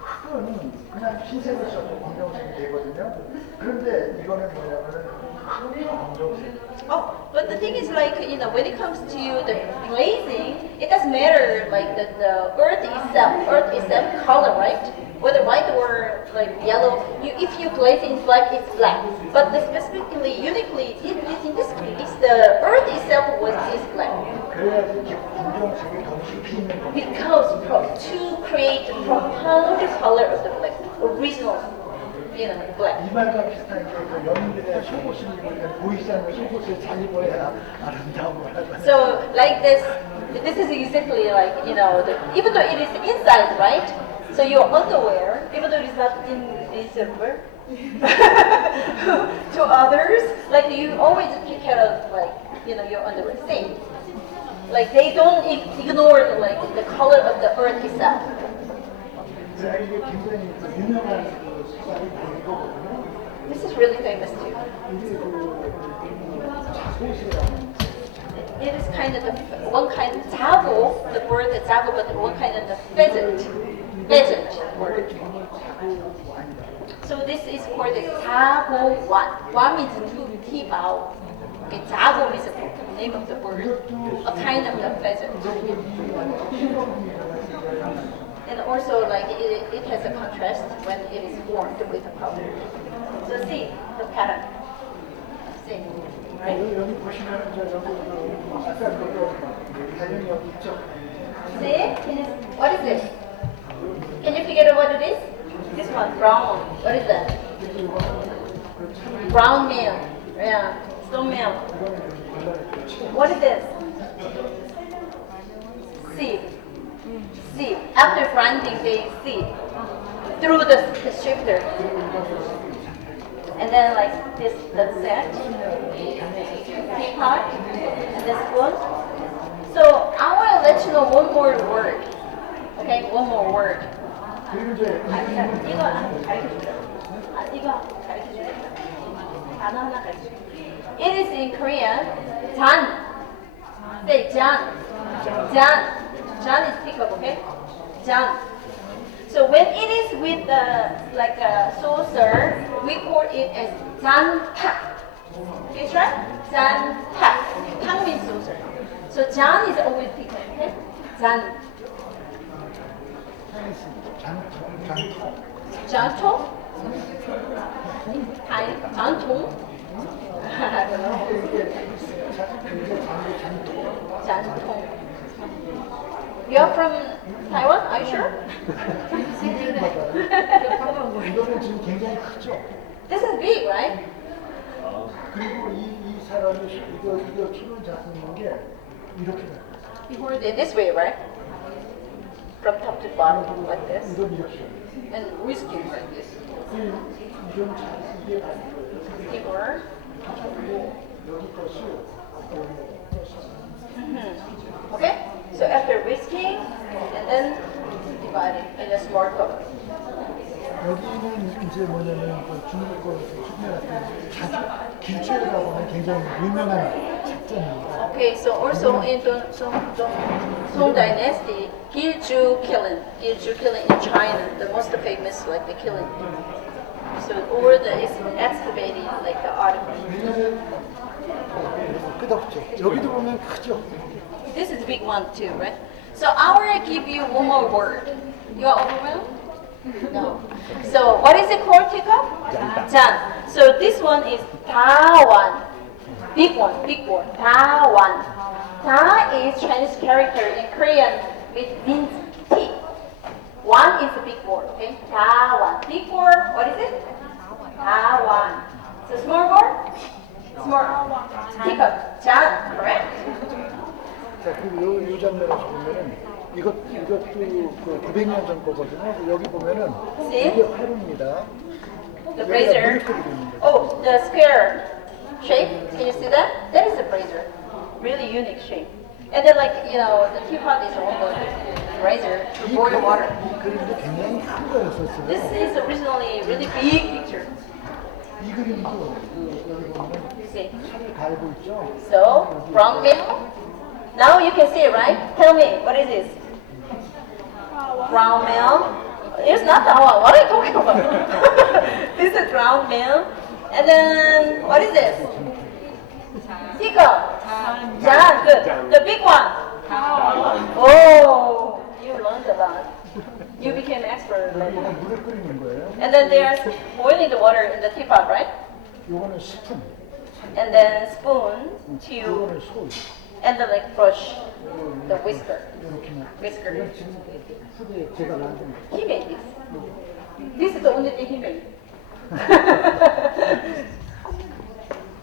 흙은 그냥 흰색을 써도 검정색이 되거든요. 그런데 이거는 뭐냐면은 흙이 검정색. Oh, but the thing is when it comes to the glazing, it doesn't matter the earth itself color, right? Whether white or yellow, if you glaze it in black, it's black. But specifically, uniquely, in this case, the earth itself is black. 그래야지 이렇게 검정색이 더 깊이 있는 거. Because to create the profound color of the black, original, black. 이 말과 비슷한 게그 연인들의 속옷을 입으면 보이지 않는 속옷을 잘 입어야 아름다움을 하잖아요. So like this is exactly even though it is inside, right? So your underwear, even though it is not in silver, to others, you always take care of your underwear. Same. They don't ignore the color of the earth itself. 이게 굉장히 유명한 그 사과의 이거거든요. This is really famous too. 이게 그 자고시라는 It is kind of one kind of jago, the word is jago, but one kind of the pheasant word. So this is called the jago wan. Wan means to tibao. Okay, jago means the name of the bird, a kind of the pheasant. And also it has a contrast when it is formed with the powder. So see the pattern. See, right? 여기 보시면 아까 그거 달력이 여기 있죠. See? What is this? Can you figure out what it is? This one, brown. What is that? Brown meal. Yeah, stone meal. What is this? Seed. Seed. After grinding, they seed through the shifter. And then this, the set, teapot, and the spoon. So I want to let you know one more word. Okay, one more word. 그리고 이제 이거 가르쳐줄게요. 이거 가르쳐줄게요. 하나 가르쳐줄게요. It is in Korean, jan. Say jan. Jan. Jan is pickup, okay? Jan. So when it is with a saucer, we call it as jantak. It's right? Jantak. Tak means saucer. So jan is always pickup, okay? Jan. jan통? jan통? I don't know. jan통. You're from Taiwan? Are you sure? 이거는 지금 굉장히 크죠. This is big, right? 그리고 이 사람이 이거 손을 잡는 게 이렇게 잡고 In this way, right? From top to bottom, like this. 이건 이렇게. And whisking like this. 이건 이게 Deeper. 여기 것이 Okay? So after whisking, and then dividing in a small cup. 여기는 이제 뭐냐면 그 중국 거 중국 같은 자주 길주라고 하는 굉장히 유명한 작전입니다. Okay, so also in the Song Dynasty, Gilju killing in China, the most famous like the killing. So over the is excavating like the article. 왜냐면 끝없죠. 여기도 보면 크죠. This is a big one too, right? So I will give you one more word. You are overwhelmed? No. So what is it called, Tika? Jan. So this one is Dawan. Big one, big word. Dawan. Da is Chinese character in Korean which means T. One is a big word, okay? Dawan. Big word, what is it? Dawan. So small word? Small. Tika. Jan, correct? 자, 그리고 요 장면에서 보면은 이것도 그 900년 전 거거든요. 여기 보면은 See? 이게 활입니다. The brazier. Oh, the square shape. Can you see that? That is a brazier. Really unique shape. And then, like, you know, the teapot is also a brazier to boil water. 이 그림도 굉장히 큰 거였었어요. This is originally really big picture. 이 그림도 여기 보면 See? 칼을 갈고 있죠. So, brown milk. Now you can see, right? Tell me, what is this? Brown milk. It's not dawa. What are you talking about? This is brown milk. And then, what is this? Tika. Jan. Good. The big one. Oh, you learned a lot. You became expert. 여기는 물을 끓이는 거예요. And then they are boiling the water in the teapot, right? 요거는 스푼, And then spoon, tube, 요거는 솔. and then like brush, the whisker. 이렇게만. Whisker. 이건 지금 후대에 제가 만든 거. He made this. This is the only thing he made.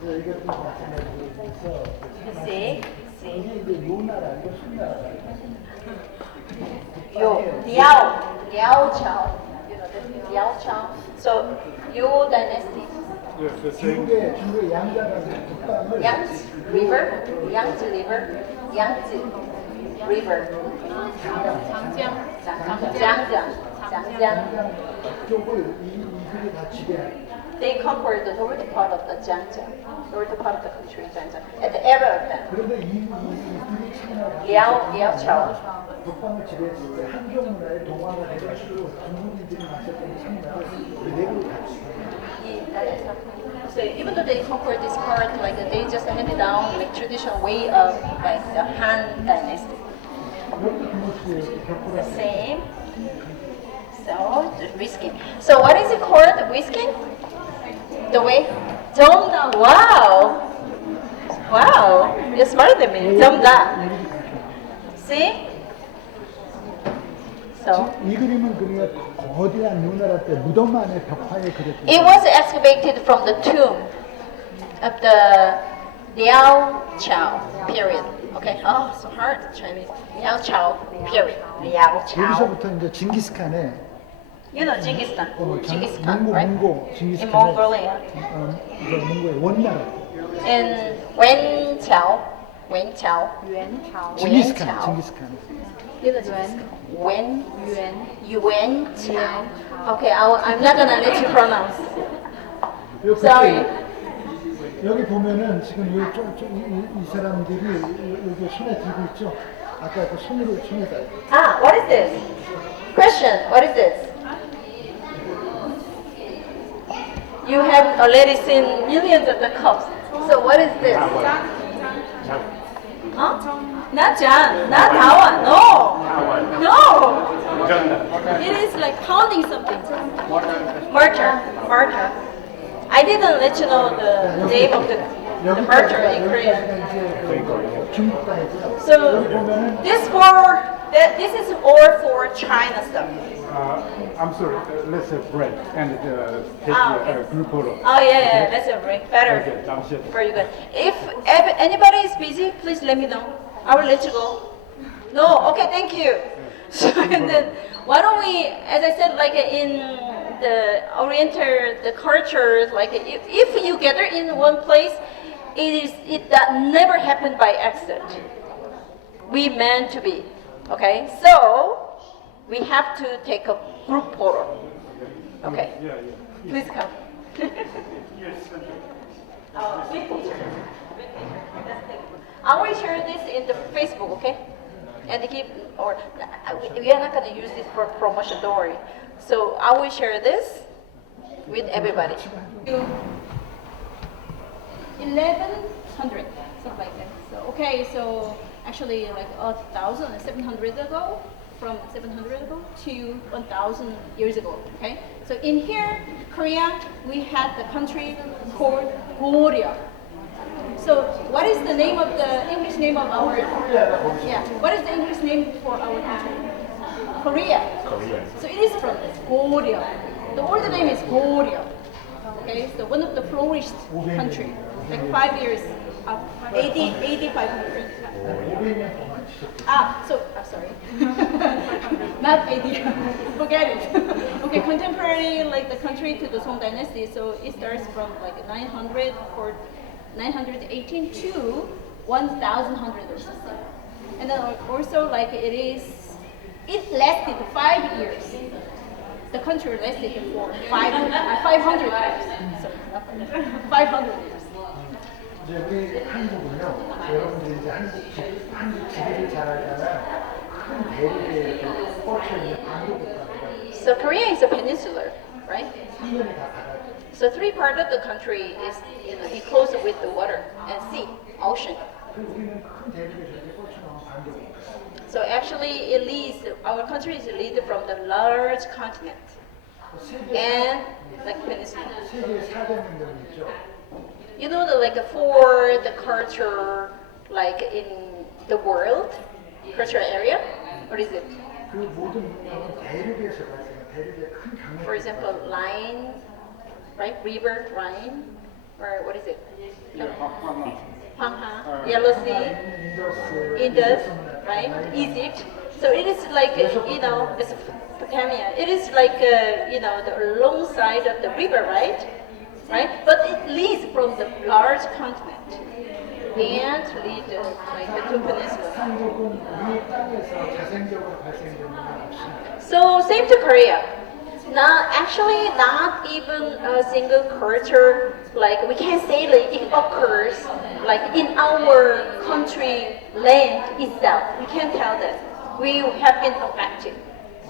이것도 마찬가지로 See? 이게 이제 요 나라, 이거 손나라. Yo, Liao Chao. You know the Liao Chao. So, Yo dynasty. 중국의 양자라는 국방을 Yangtze River, Yangtze River, Yangtze River. Jiangjiang. 쪽을 이들이 다 지배하고 They conquered the northern part of the Jiangjiang, northern part of the country, Jiangjiang, at the era of them. 그런데 이들이 참여하고 Liao Chao. 국방을 지배했을 때 한경 문화의 동화가 돼가지고 중국인들이 마셨던 참나를 그대로 같이 So even though they conquered this part, like they just handed down like traditional way of like the Han dynasty. The same. So the whisking. So what is it called? The whisking? The way? Domda. Wow. Wow. You're smarter than me. Domda. See? So. 이 그림은 그러니까 거대한 요나라 때 무덤 안에 벽화에 그렸던 It was excavated from the tomb of the Liao Chao period. Okay? Oh, so hard, Chinese. Liao Chao period. Liao Chao. 여기서부터 이제 징기스칸의 You know Genghis Khan. Genghis Khan, right? 몽고 In 징기스칸의 Mongolia. 이제 몽고의 원나라 In Wen Chao. Wen Chao. 징기스칸 Chao. 징기스칸 You know Genghis Khan. Yuan Chao. Okay, I'm not gonna let you pronounce. Sorry. 여기 보면은 지금 이 사람들이 여기 손에 들고 있죠. 아까 그 손에다. Ah, what is this? Question, what is this? You have already seen millions of the cups. So what is this? Huh? Not Jan, not Dawan, no. No. It is like pounding something. Mortar. Mortar. I didn't let you know the name of the mortar in Korean. 중국 땅이고요. So this is all for China stuff. I'm sorry. Let's have break and take Okay. group photo. Oh yeah, that's a break. Better. Okay, 잠시. Very good. If anybody is busy, please let me know. I will let you go. No, okay, thank you. So, and then why don't we, as I said, like in the Oriental, the culture, like if you gather in one place, that never happened by accident. We meant to be, okay? So we have to take a group photo. Okay, Yeah. please come. Oh, big picture. Let's take I will share this in the Facebook, okay? And we are not going to use this for promotion, don't worry. So I will share this with everybody. 1100, something like that. So okay, so actually like 1,700 ago, from 700 ago to 1,000 years ago. Okay, so in here, Korea, we had the country called Goryeo. So what is the name of the English name of our? Yeah. What is the English name for our country? Korea. So it is from this Goryeo. The old name is Goryeo. Okay. So one of the flourished country, like 5 years of AD 500. Sorry. Not AD. Forget it. Okay. Contemporary, like the country to the Song Dynasty. So it starts from like 900 or 918 to 1,100 or something. And then also like it lasted 5 years. The country lasted for 500 years. Sorry, not 500 years. 이제 우리 한국은요, 여러분들이 이제 한국 지리를 잘 알잖아요. 큰 대륙에 이렇게 뻗쳐 있는 반도국가입니다. So Korea is a peninsula, right? 한면이 다 바다죠. So 3 parts of the country is enclosed with the water and sea, ocean. 그리고 우리는 큰 대륙에 저렇게 뻗쳐나온 반도국가. So actually our country is lead from the large continent and like peninsula. 세계 4대 문명이 있죠. You know for the culture like in the world, cultural area? What is it? 그 모든 문명은 대륙에서 발생해요. 대륙의 큰 강력. For example, Rhine, right? River Rhine, or what is it? Hwangha, Yellow Sea, Indus, right? Egypt. So it is like Mesopotamia. It is like the long side of the river, right? Right? But it leads from the large continent and lead like the two peninsula. 한국은 우리 땅에서 자생적으로 발생되는 건 없습니다. So same to Korea. Not even a single culture, like we can say like it occurs like in our country land itself. We can't tell that. We have been affected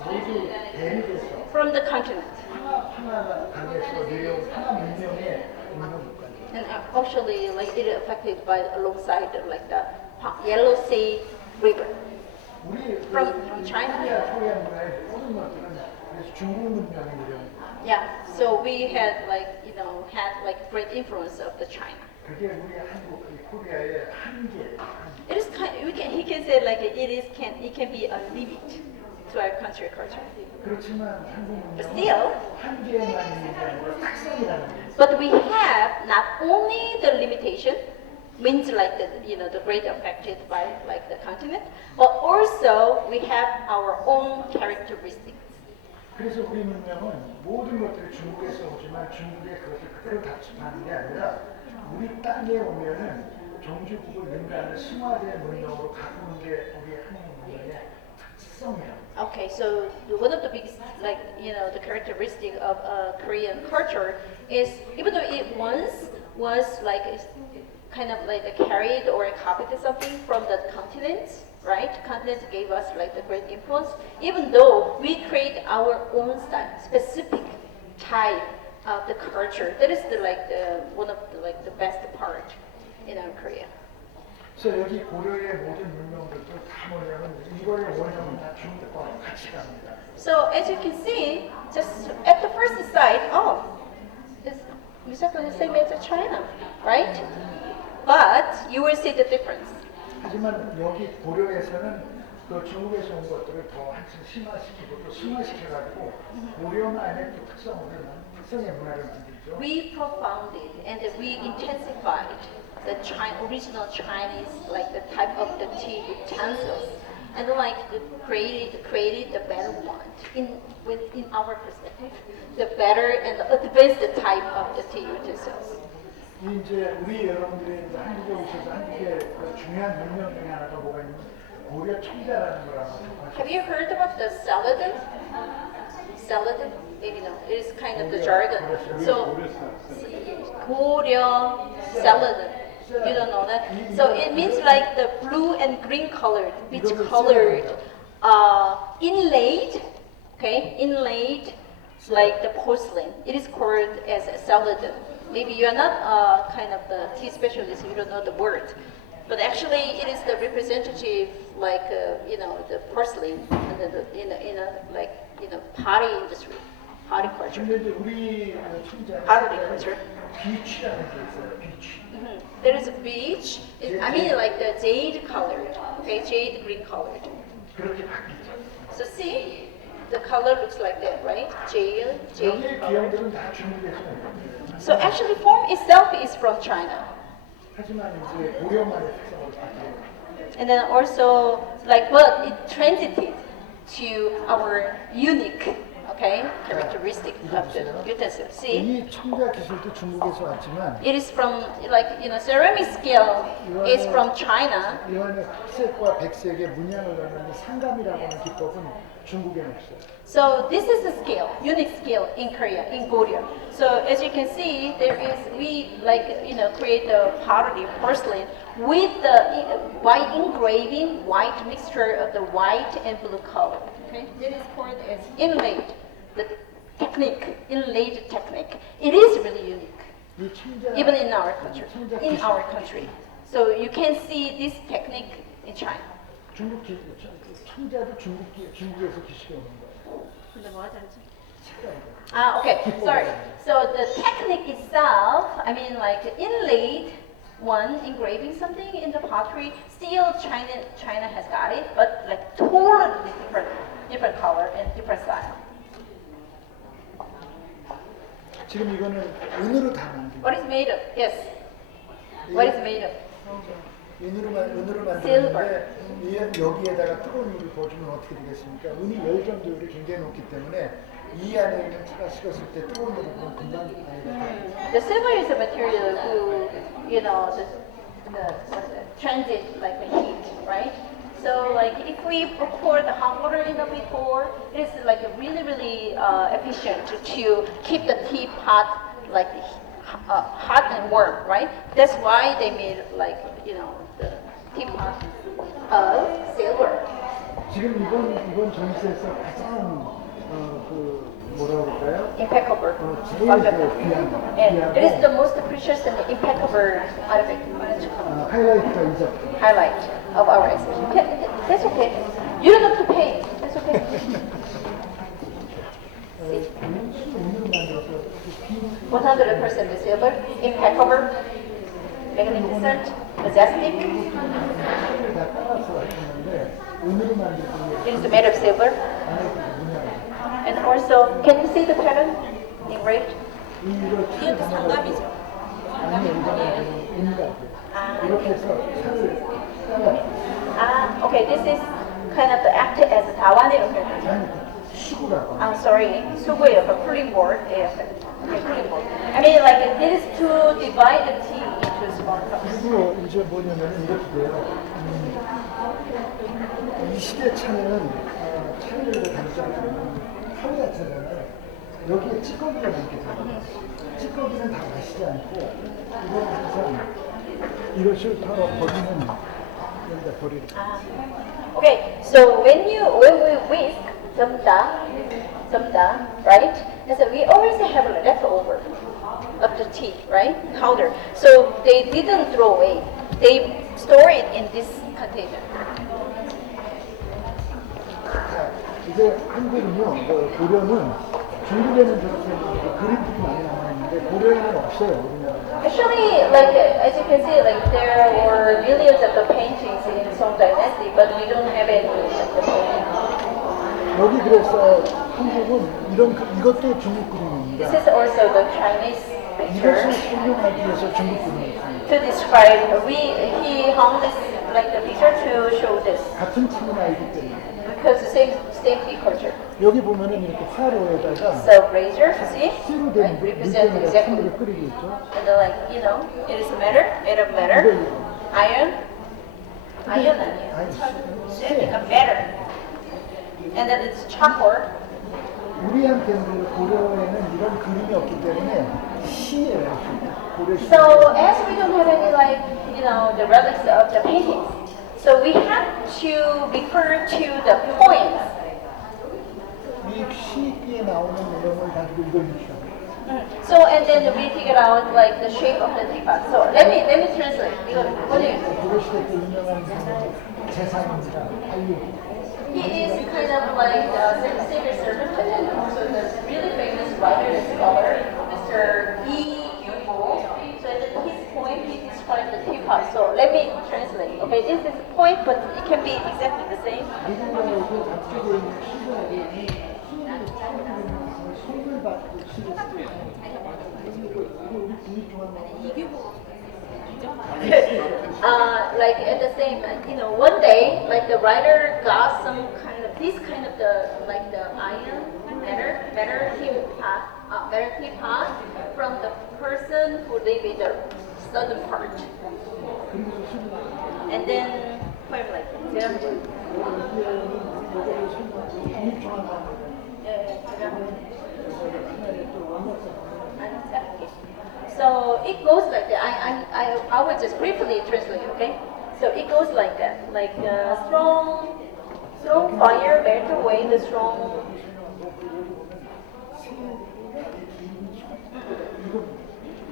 모두 대륙에서 from the continent. 하나 강에서 내려온 하나 문명의 문명국가죠. And actually like it is affected by alongside like the Yellow Sea River. 우리 From China. 코리아 문화의 모든 것들은 그래서 중국 문명이 내려온 Yeah. So we had great influence of the China. 그게 우리 한국 코리아의 한계. It is he can say like it can be a limit to our country culture. 그렇지만 한국 But 문명은 still, 한계만 있는 게 아니라 특성이라는 게 있어요. but we have not only the limitation, means like the great affected by like the continent, but also we have our own characteristics. 그래서 우리 문명은 모든 것들이 중국에서 오지만 중국의 그것을 그대로 답습하는 게 아니라 우리 땅에 오면은 종주국을 능가하는 승화된 문명으로 가꾸는 게 우리 한국 문명의 특성이에요. Okay, so one of the biggest, the characteristic of Korean culture is, even though it once was kind of like carried or copied something from the continent, right? Continent gave us like the great influence. Even though we create our own style, specific type of the culture, that is one of the best part in our Korea. 그래서 여기 고려의 모든 문명들도 다 뭐냐면 이거의 원형은 다 중국과 같이 갑니다. So as you can see, just at the first sight, it's exactly the same as China, right? But you will see the difference. 하지만 여기 고려에서는 또 중국에서 온 것들을 더 한층 심화시키고 또 승화시켜가지고 고려만의 또 특성을 특성의 문화를 만들죠. We propounded and we intensified the original Chinese, like the type of the tea utensils, and like created the better one in our perspective, the better and advanced type of the tea utensils. 이제 우리 여러분들이 이제 한국에 오셔서 한국의 그 중요한 문명 중에 하나가 뭐가 있냐면 고려 청자라는 걸 아마 Have you heard about the Saladin? Saladin? Maybe no. It is kind of the jargon. So, Goryeo Saladin. You don't know that? So it means like the blue and green colored, beige colored, inlaid, okay, inlaid like the porcelain. It is called as a Saladin. Maybe you are not kind of the tea specialist, you don't know the word. But actually, it is the representative, like the porcelain, and in a like pottery industry, pottery culture. 근데 이제 우리 Pottery 청자는 culture. 비치라는 게 있어요. 비치. There is a beach. I mean, like the jade colored, okay, jade green colored. 그렇게 바뀌죠. So see, the color looks like that, right? Jade 여기의 colored. 기형들은 다 중국에서 온 거예요. So actually, form itself is from China. 하지만 이제 고려만의 특성을 바뀌어요. And then also, like, but it transited to our unique, okay, characteristic of the utensil. See, 이 청자 기술도 중국에서 왔지만 it is from, like, ceramic scale is from China. 이 안에 흑색과 백색의 문양을 넣는 상감이라고 하는 기법은 중국에는 없어요. So this is the scale, unique scale in Korea, in Goryeo. So as you can see, we create the pottery porcelain with by engraving white mixture of the white and blue color. Okay, that is called as inlaid, the technique, inlaid technique. It is really unique, 이 청자 even in our country. So you can see this technique in China. 중국 청자도 중국에서 기술해 오는 거예요. Okay, sorry. So the technique itself, I mean, like inlaid one, engraving something in the pottery, still China has got it, but like totally different color and different style. 지금 이거는 은으로 다 만든 What is made of? Yes. What is made of? 은으로 만드는데 여기에다가 뜨거운 물을 부어주면 어떻게 되겠습니까? 은이 열전도율이 굉장히 높기 때문에 이 안에 있는 티가 식었을 때 뜨거운 물을 부으면 금방 아예 The silver is a material who, the transit like the heat, right? So like if we pour the hot water in it before, it is like really efficient to keep the teapot like hot and warm, right? That's why they made like the teapot of silver. 지금 이번 전시에서 가장 뭐라고 그럴까요? Impeccable. 제일 귀한 And it is the most precious and impeccable artifact. 하이라이트가 이 작품. Highlight of our exhibition. That's okay. You don't have to pay. That's okay. 은으로 만들어서 100% silver, impeccable, magnificent, majestic. 다 따라서 했는데 은으로 만들고 It is made of silver. 안에 문양. And also, can you see the pattern engraved? 이거 상담이죠. 아니 이거는 은 같아요. 이렇게 해서 살을 따라. Okay, this is kind of the act as a Taiwanese. 아니 수구라고. I'm sorry, 수구예요, but cooling board. Yeah, okay, cooling board. I mean, like this is to divide the tea into small cups. 그리고 이제 뭐냐면 이렇게 돼요. 이 시대 차는 차를 담잖아요. 하루 자체는 여기에 찌꺼기가 많게 돼요. 찌꺼기는 다 마시지 않고 이거는 항상 이것을 바로 버리는 여기다 버리는. Okay, so when we whisk zamda, right? And so we always have a leftover of the tea, right? Powder. So they didn't throw away. They store it in this container. 이제 한국은요, 고려는 중국에는 저렇게 그림들이 많이 남아있는데 고려에는 없어요. 우리나라에. Actually, like as you can see, like there were millions of the paintings in Song Dynasty, but we don't have any of the paintings. 여기 그래서 한국은 이것도 중국 그림입니다. This is also the Chinese 이것을 picture. 설명하기 위해서 중국 그림입니다. To describe, he hung this like the picture to show this 같은 팀은 알기 때문에. because the same culture. 여기 보면은 이렇게 화로에다가 So razor, see, 쇠로 right, 된 represent 물병에다 exactly. 찬물을 끓이고 있죠. And then like it is metal, made of metal, iron, iron 아니에요. 아니, 그러니까 metal. And then it's charcoal. 우리한테는 고려에는 이런 그림이 없기 때문에 시예요. 고려 시. So as we don't have any like the relics of the paintings, so we have to refer to the poems. 이 시기에 나오는 내용을 가지고 이걸 유추합니다. So and then we figure out like the shape of the teapot. So let me translate. 이거 뭐예요? 고려 시대 때 유명한 재상입니다. 한류. He is kind of like a civil servant, but then also the really famous writer and scholar, Mr. Yi Gyun-mo. So in his poem, he described the teapot. So let me translate. Okay, this is a point, but it can be exactly the same. 미국의 그 앞쪽에 있는 시골에 손을 받고 시를 쓰고 우리 국립중앙 Like at the same, one day, like the writer got some kind of this kind of the like the iron metal teapot from the person who lived in the southern part, and then poem like that. So it goes like that. I will just briefly translate, okay? So it goes like that, like strong fire melt away the strong.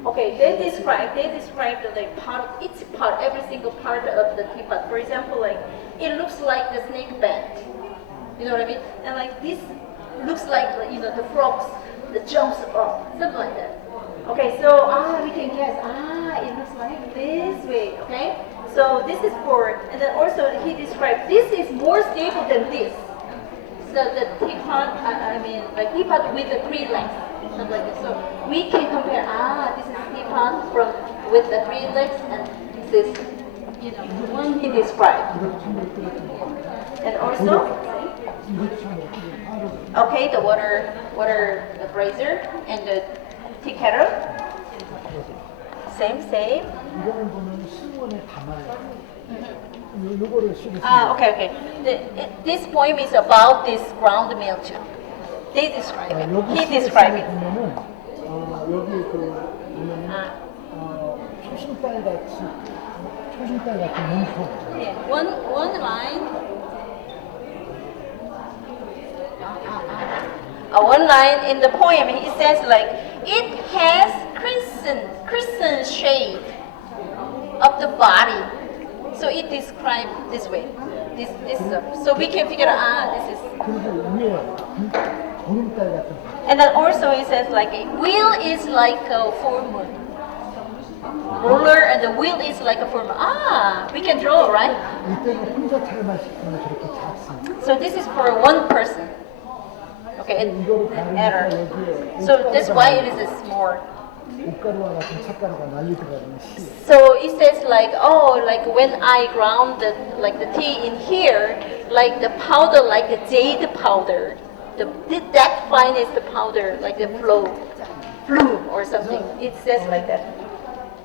Okay, they describe the part, each part, every single part of the teapot. For example, like it looks like the snake bend. You know what I mean? And like this looks like the frogs that jumps up, something like that. Okay, so we can guess. It looks like this way. Okay, so this is for, and then also he described this is more stable than this. So the teapot, like teapot with the 3 legs, something like this. So we can compare. This is teapot with the 3 legs, and this is, the one he described. And also, okay, the water, the brazier, and the tea kettle. Same. 이거는 보면 수원에 담아요. 요거를 쓰고 Okay. This poem is about this ground meal too. They describe it. He described it. 보면은 여기 보면은 초승달 같은 문법. Yeah, one line. One line in the poem, he says like it has crescent shape of the body. So it described this way. This so we can figure out this is. 그리고 위에 보름달 같은. And then also it says like a wheel is like a full moon. Ruler and the wheel is like a full moon. We can draw, right? 이때는 혼자 촬영할 시키면 저렇게 작습니다. So this is for one person. Okay, 이거를 and error. 가르니까 여기에 So that's why it is small. 옷가루와 같은 찻가루가 난리 들어가는 시. So it says like, like when I ground the tea in here, like the powder, like the jade powder, that fine is the powder, like the flume or something. It says like that.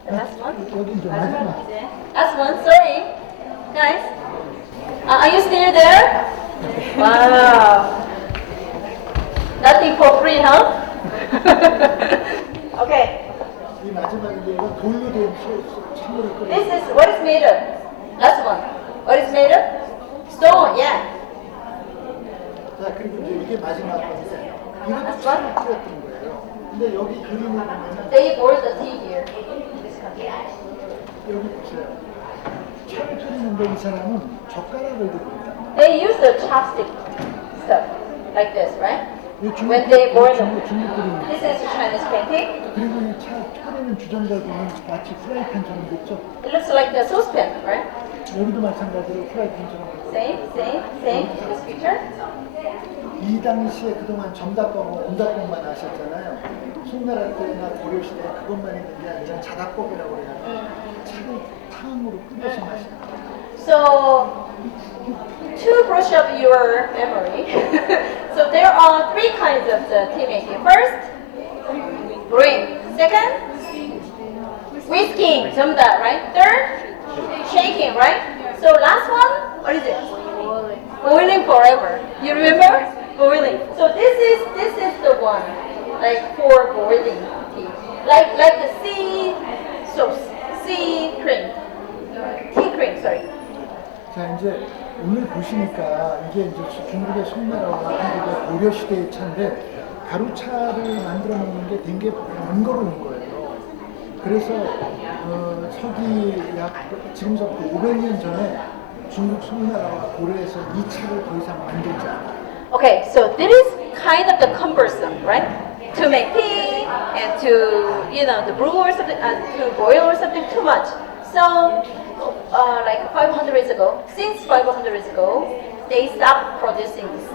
The last one? 여기 이제 마지막. Last one, sorry. Guys, are you still there? Wow. Nothing for free, huh? Okay. 이 마지막에 이거 돌로 된 찬물을 끓여. This is what is made of. Last one. What is made of? Stone, yeah. 자 그리고 이제 이게 마지막 건데 이것도 찬을 끓였던 거예요. 근데 여기 그림을 보면은 They boil the tea here in this country. 여기 보세요. 차를 끓이는데 이 사람은 젓가락을 들고 있다. They use the chopstick stuff like this, right? when they born them. 중국 그림. This is Chinese painting. 그리고 이 차 끓이는 주전자 보면 마치 프라이팬처럼 됐죠. It looks like the saucepan, right? 여기도 마찬가지로 프라이팬처럼. Same. This picture. 이 당시에 그동안 점다법은 온다법만 하셨잖아요. 송나라 때나 고려 시대에 그것만 있는 게 아니라 자다법이라고 해요. 차를 탕으로 끓여서 마시는 거예요. So, to brush up your memory, so there are three kinds of the tea making. First, brewing. Second, whisking, 전부 다, right? Third, shaking, right? So last one, what is it? Boiling forever. You remember? Boiling. So this is the one, like for boiling tea, like the sea sauce, sea cream, tea cream. Sorry. 자 이제 오늘 보시니까 이게 이제 중국의 송나라와 한국의 고려 시대의 차인데 가루차를 만들어 먹는 게 되게 번거로운 거예요. 그래서 서기 약 지금서부터 500년 전에 중국 송나라와 고려에서 이 차를 더 이상 만들지 않아요. Okay, so this is kind of the cumbersome, right? To make tea and to, to brew or something, to boil or something too much. So, like 500 years ago, since 500 years ago, they stopped producing this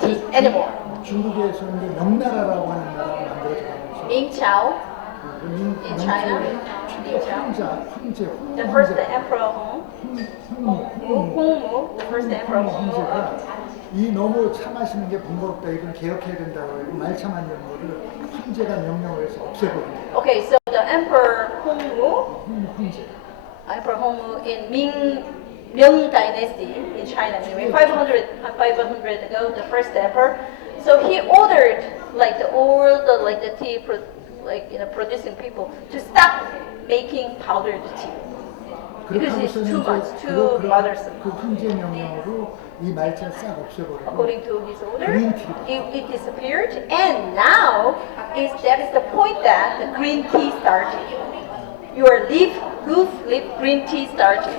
tea anymore. 중국에서 이제 명나라라고 하는 나라가 만들어졌어요. Ming Chao, in China, Ming Chao. The first emperor Hongmu, the first emperor Hongmu. 이 너무 차 마시는 게 번거롭다. 이건 개혁해야 된다고 해서 말차 만드는 거를 황제가 명령을 해서 없애버립니다. Okay, so the emperor Hongmu, 황제. Emperor Hongmu in Ming Dynasty in China, anyway, 500 ago, the first emperor. So he ordered like the tea, producing people to stop making powdered tea because it's too much, too bothersome. 그 황제 명령으로 이 말차 싹 없애버리고. According to his order, green tea. it disappeared, and now that is the point that the green tea started. Your roof leaf green tea started.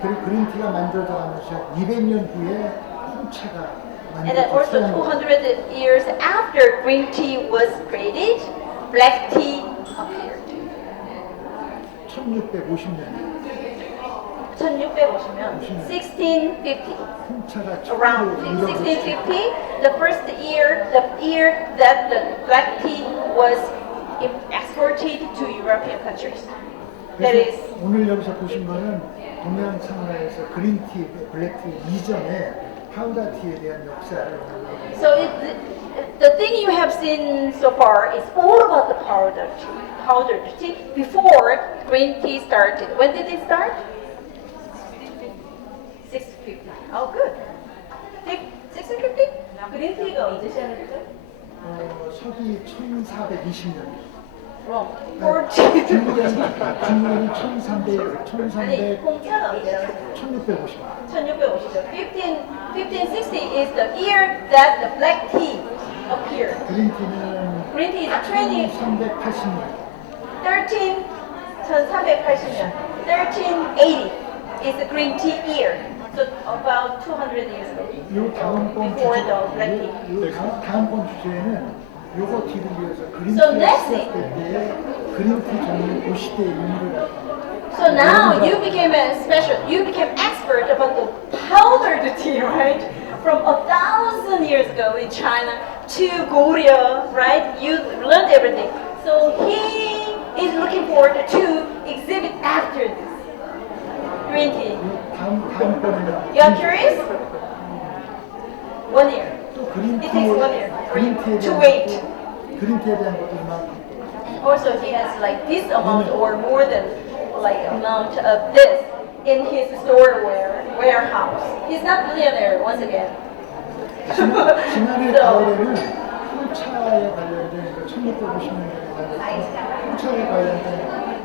그리고 그린티가 만들어져가면서 200년 후에 홍차가 And then also 200 years after green tea was created, black tea appeared. 1650년 1600 보시면 1650. 홍차가 Around 1650, the first year, the year that the black tea was exported to European countries. That is. 오늘 여기서 보신 거는 동양 창가에서 그린티, 블랙티 이전에 파우더티에 대한 역사를. So the thing you have seen so far is all about the powdered tea before green tea started. When did it start? 650. Oh, good. 650? green tea가 언제 시작했죠? 서기 1420년. Wrong. 중국에는 1300, 아니, 홍차가 언제라고? 1650년. 1650죠. 1560 is the year that the black tea appeared. 그린티는 Green tea is 1380년. 1380년. 1380 is the green tea year. So about 200 years ago. 요 다음번 Before the black tea. 다음번 주제는 요거 뒤를 위해서 So 그린티 next 시작될 때에 그린티 전문 그 시대의 인물을. So now you became you became expert about the powdered tea, right? From 1,000 years ago in China to Goryeo, right? You learned everything. So he is looking forward to exhibit after this. Green tea. 다음번에는 You are curious? 1 year. 또 It takes 1 year 그린티에 to 대한 wait. 그린티에 대한 것도 이만큼. Also, he has like this amount or more than like amount of this in his warehouse. He's not millionaire once again. 지난해 So, 가을에는 홍차에 관련된 1650년에 홍차에 관련된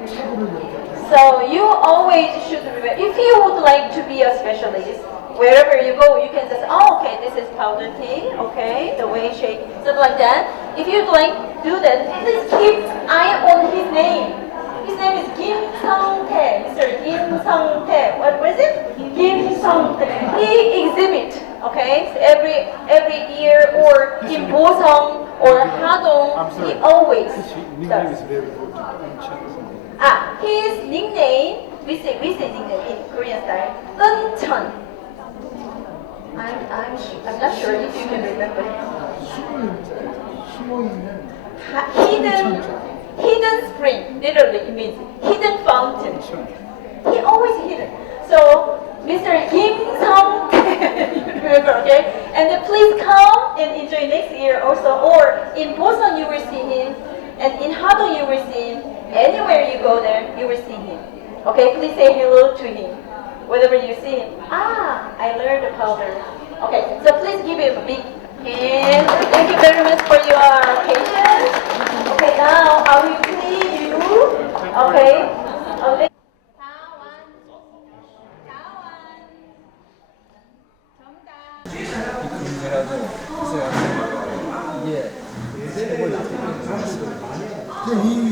차고를 이렇게. so you always should remember, if you would like to be a specialist, wherever you go, you can just, oh, okay, this is powdered tea, okay, the way shake, stuff like that. If you'd like to do that, please keep eye on his name. His name is Kim Sung-tae, Mr. Kim Sung-tae. What is it? Kim Sung-tae. He exhibit, okay, Okay, so every year or in Bosong or Hadong, he always His nickname does. is very good. His nickname, we say nickname in Korean style, Euncheon. I'm not sure if you can remember. 숨어 있는 Hidden spring, literally it means hidden fountain. He always hidden. So, Mr. Kim Song, remember, okay? And then please come and enjoy next year also. Or in Busan you will see him, and in Hadong you will see him. Anywhere you go there, you will see him. Okay, please say hello to him. Whenever you see him. I learned the powder. Okay, so please give him a big hand. Thank you very much for your patience. Okay, now I will please you. Okay.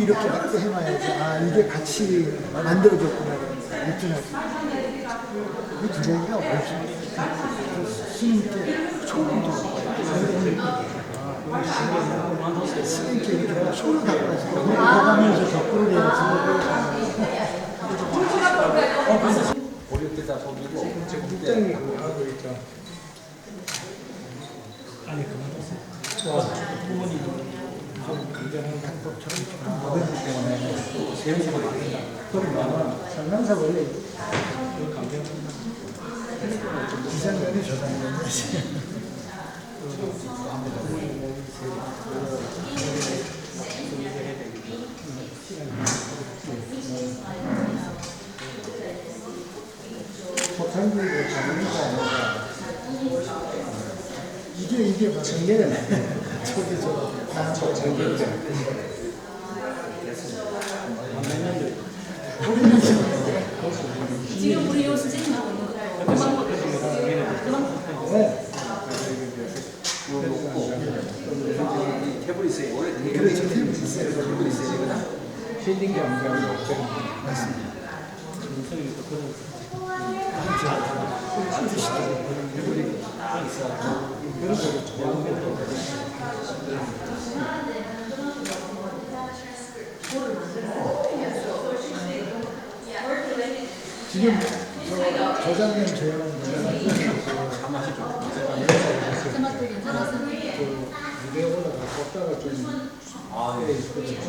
이렇게 해놔야지. 이게 같이 만들어졌구나. 입증할 수 있어. 이 기자기가 없지. 스님께 초를 줘. 스님께 이렇게 초를 갖고 와서 가면서 덕구를 해야지. 어릴 때다 속이고 국장이 하고 있죠. 아니 부모님도 굉장한 방법처럼 모델 때문에 재미가 많습니다. 그러면 상상사 원래 기상면이 저상면이지. 포탄기를 잡으니까 이게 바로 정계는 저기 지금 우리 요 선생님하고 있는 것도 태블릿 있어요. 원래 그렇죠. 태블릿 있어요. 힐링 감각이 없잖아요. 맞습니다. 지금 저장면 제안은 무대에 올라가 걷다가 좀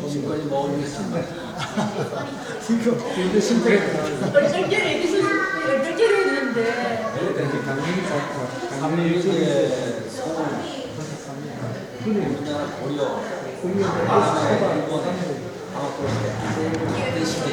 지금까지 먹은 게 있습니다. 지금 굉장히 신세계가 얼떨결에 했는데 삼일의 성은 우리나라 고려 대시대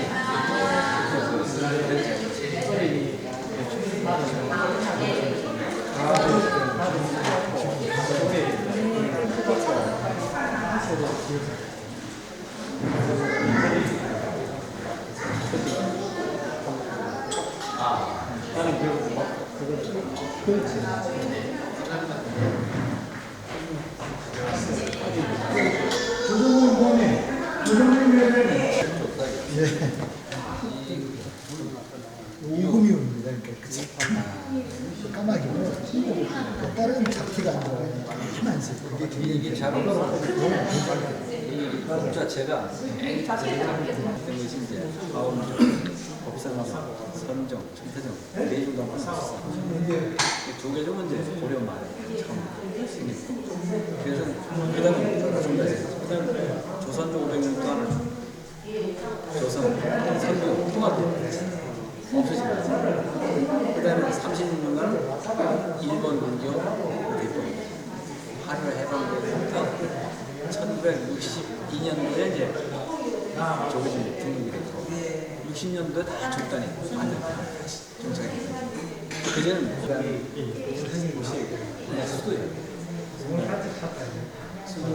오금이옵니다. 까마귀고 다른 잡티가 안 들어가요. 희만색. 이게 잘 올라가고 이 자체가 된 것이 이제 가운데 법상사, 선정, 청태정 네 종가 말씀했어요. 두 개종은 이제 고려 말에 처음 생겼고 그래서 그다음에 그다음 조선조 500년 동안 조선 선조 통합이 없어지면서 그다음에 36년간 일본 문교 대표 화려를 해방되면서 1962년도에 이제 조선이 등록이 됐고 60년도에 다 조단이 완전 다시 정착이 됐어요. 그전에는 수도예요. 수도.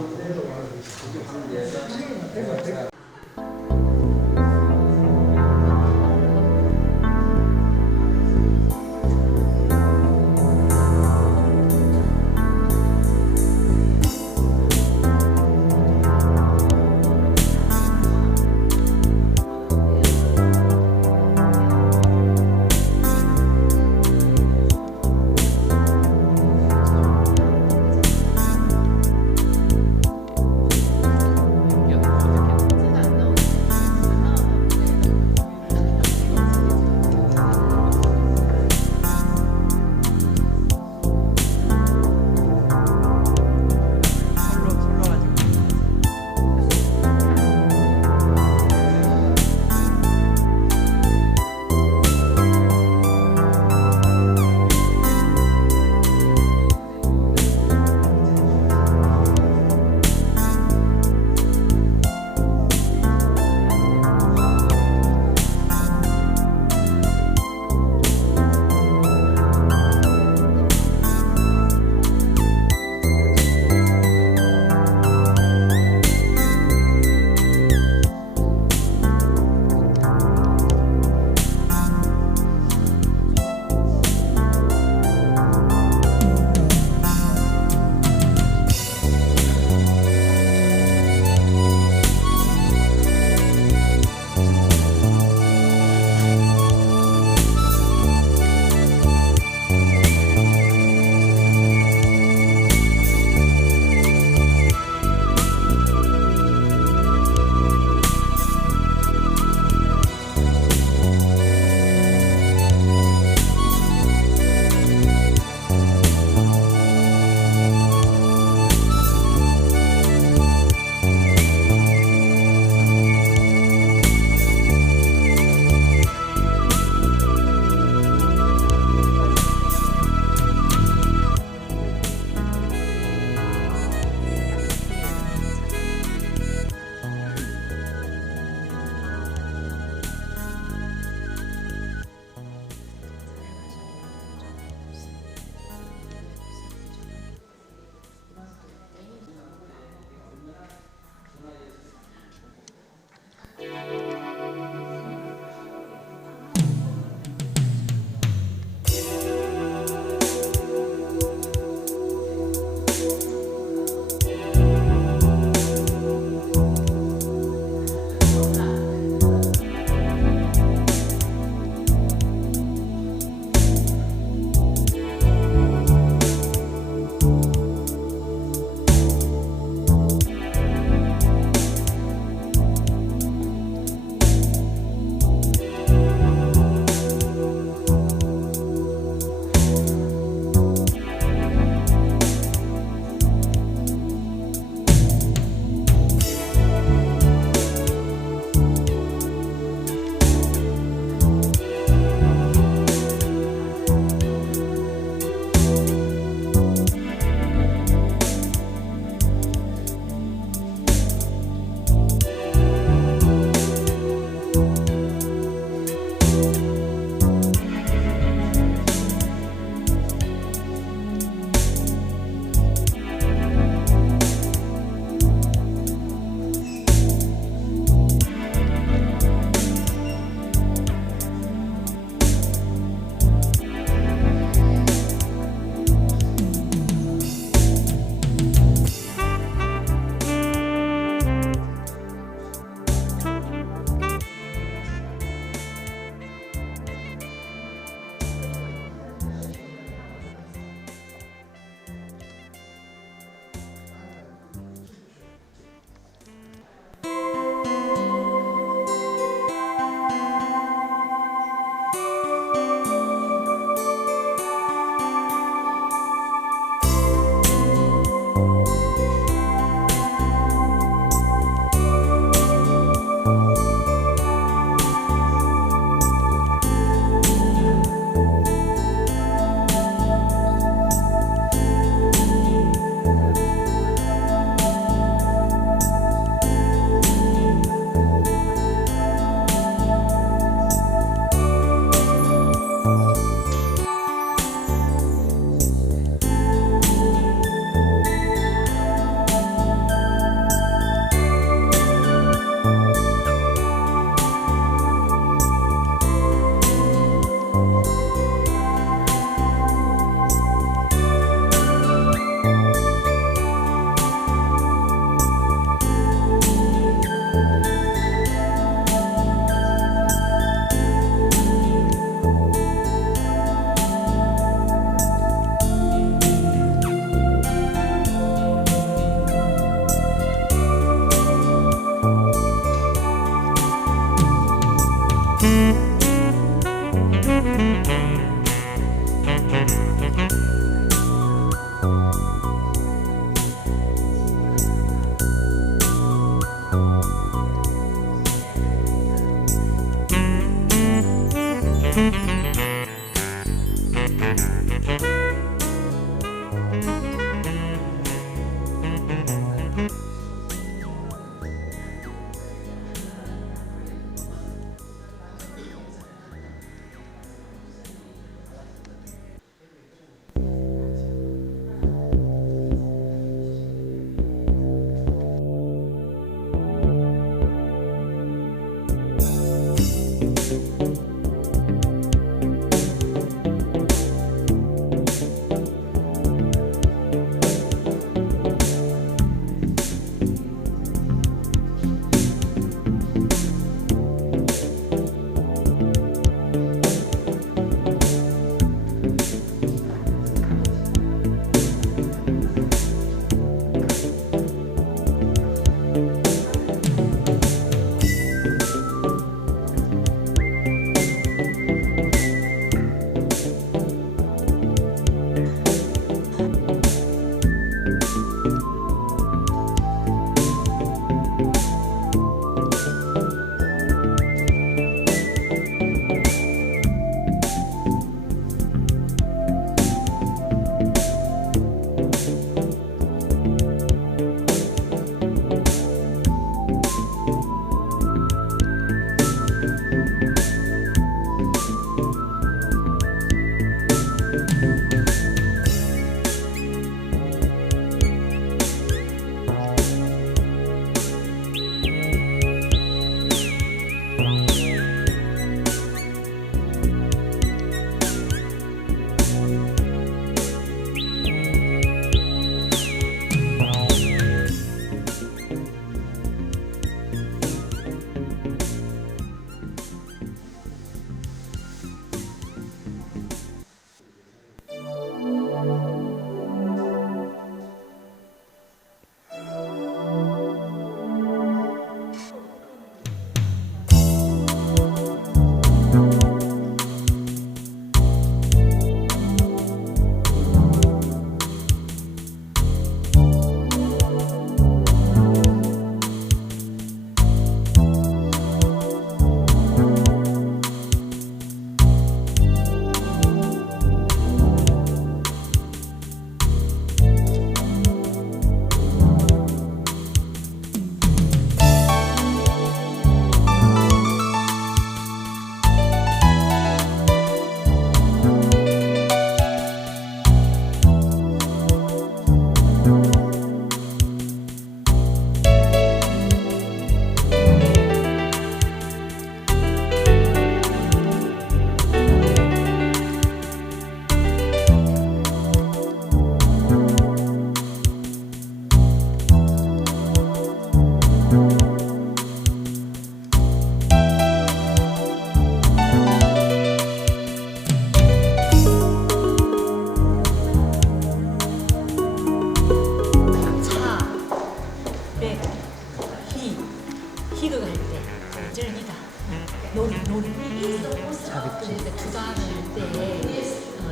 그러니까 주간을 때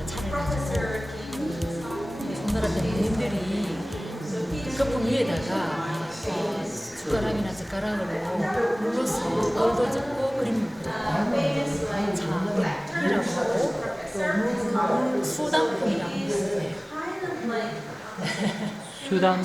차를 가지고 손나라 대리님들이 거품 위에다가 숟가락이나 젓가락으로 눌러서 얼도 젓고 그림을 그렸다. 차이라고 하고 또 수단품이라고 하는데 수단품.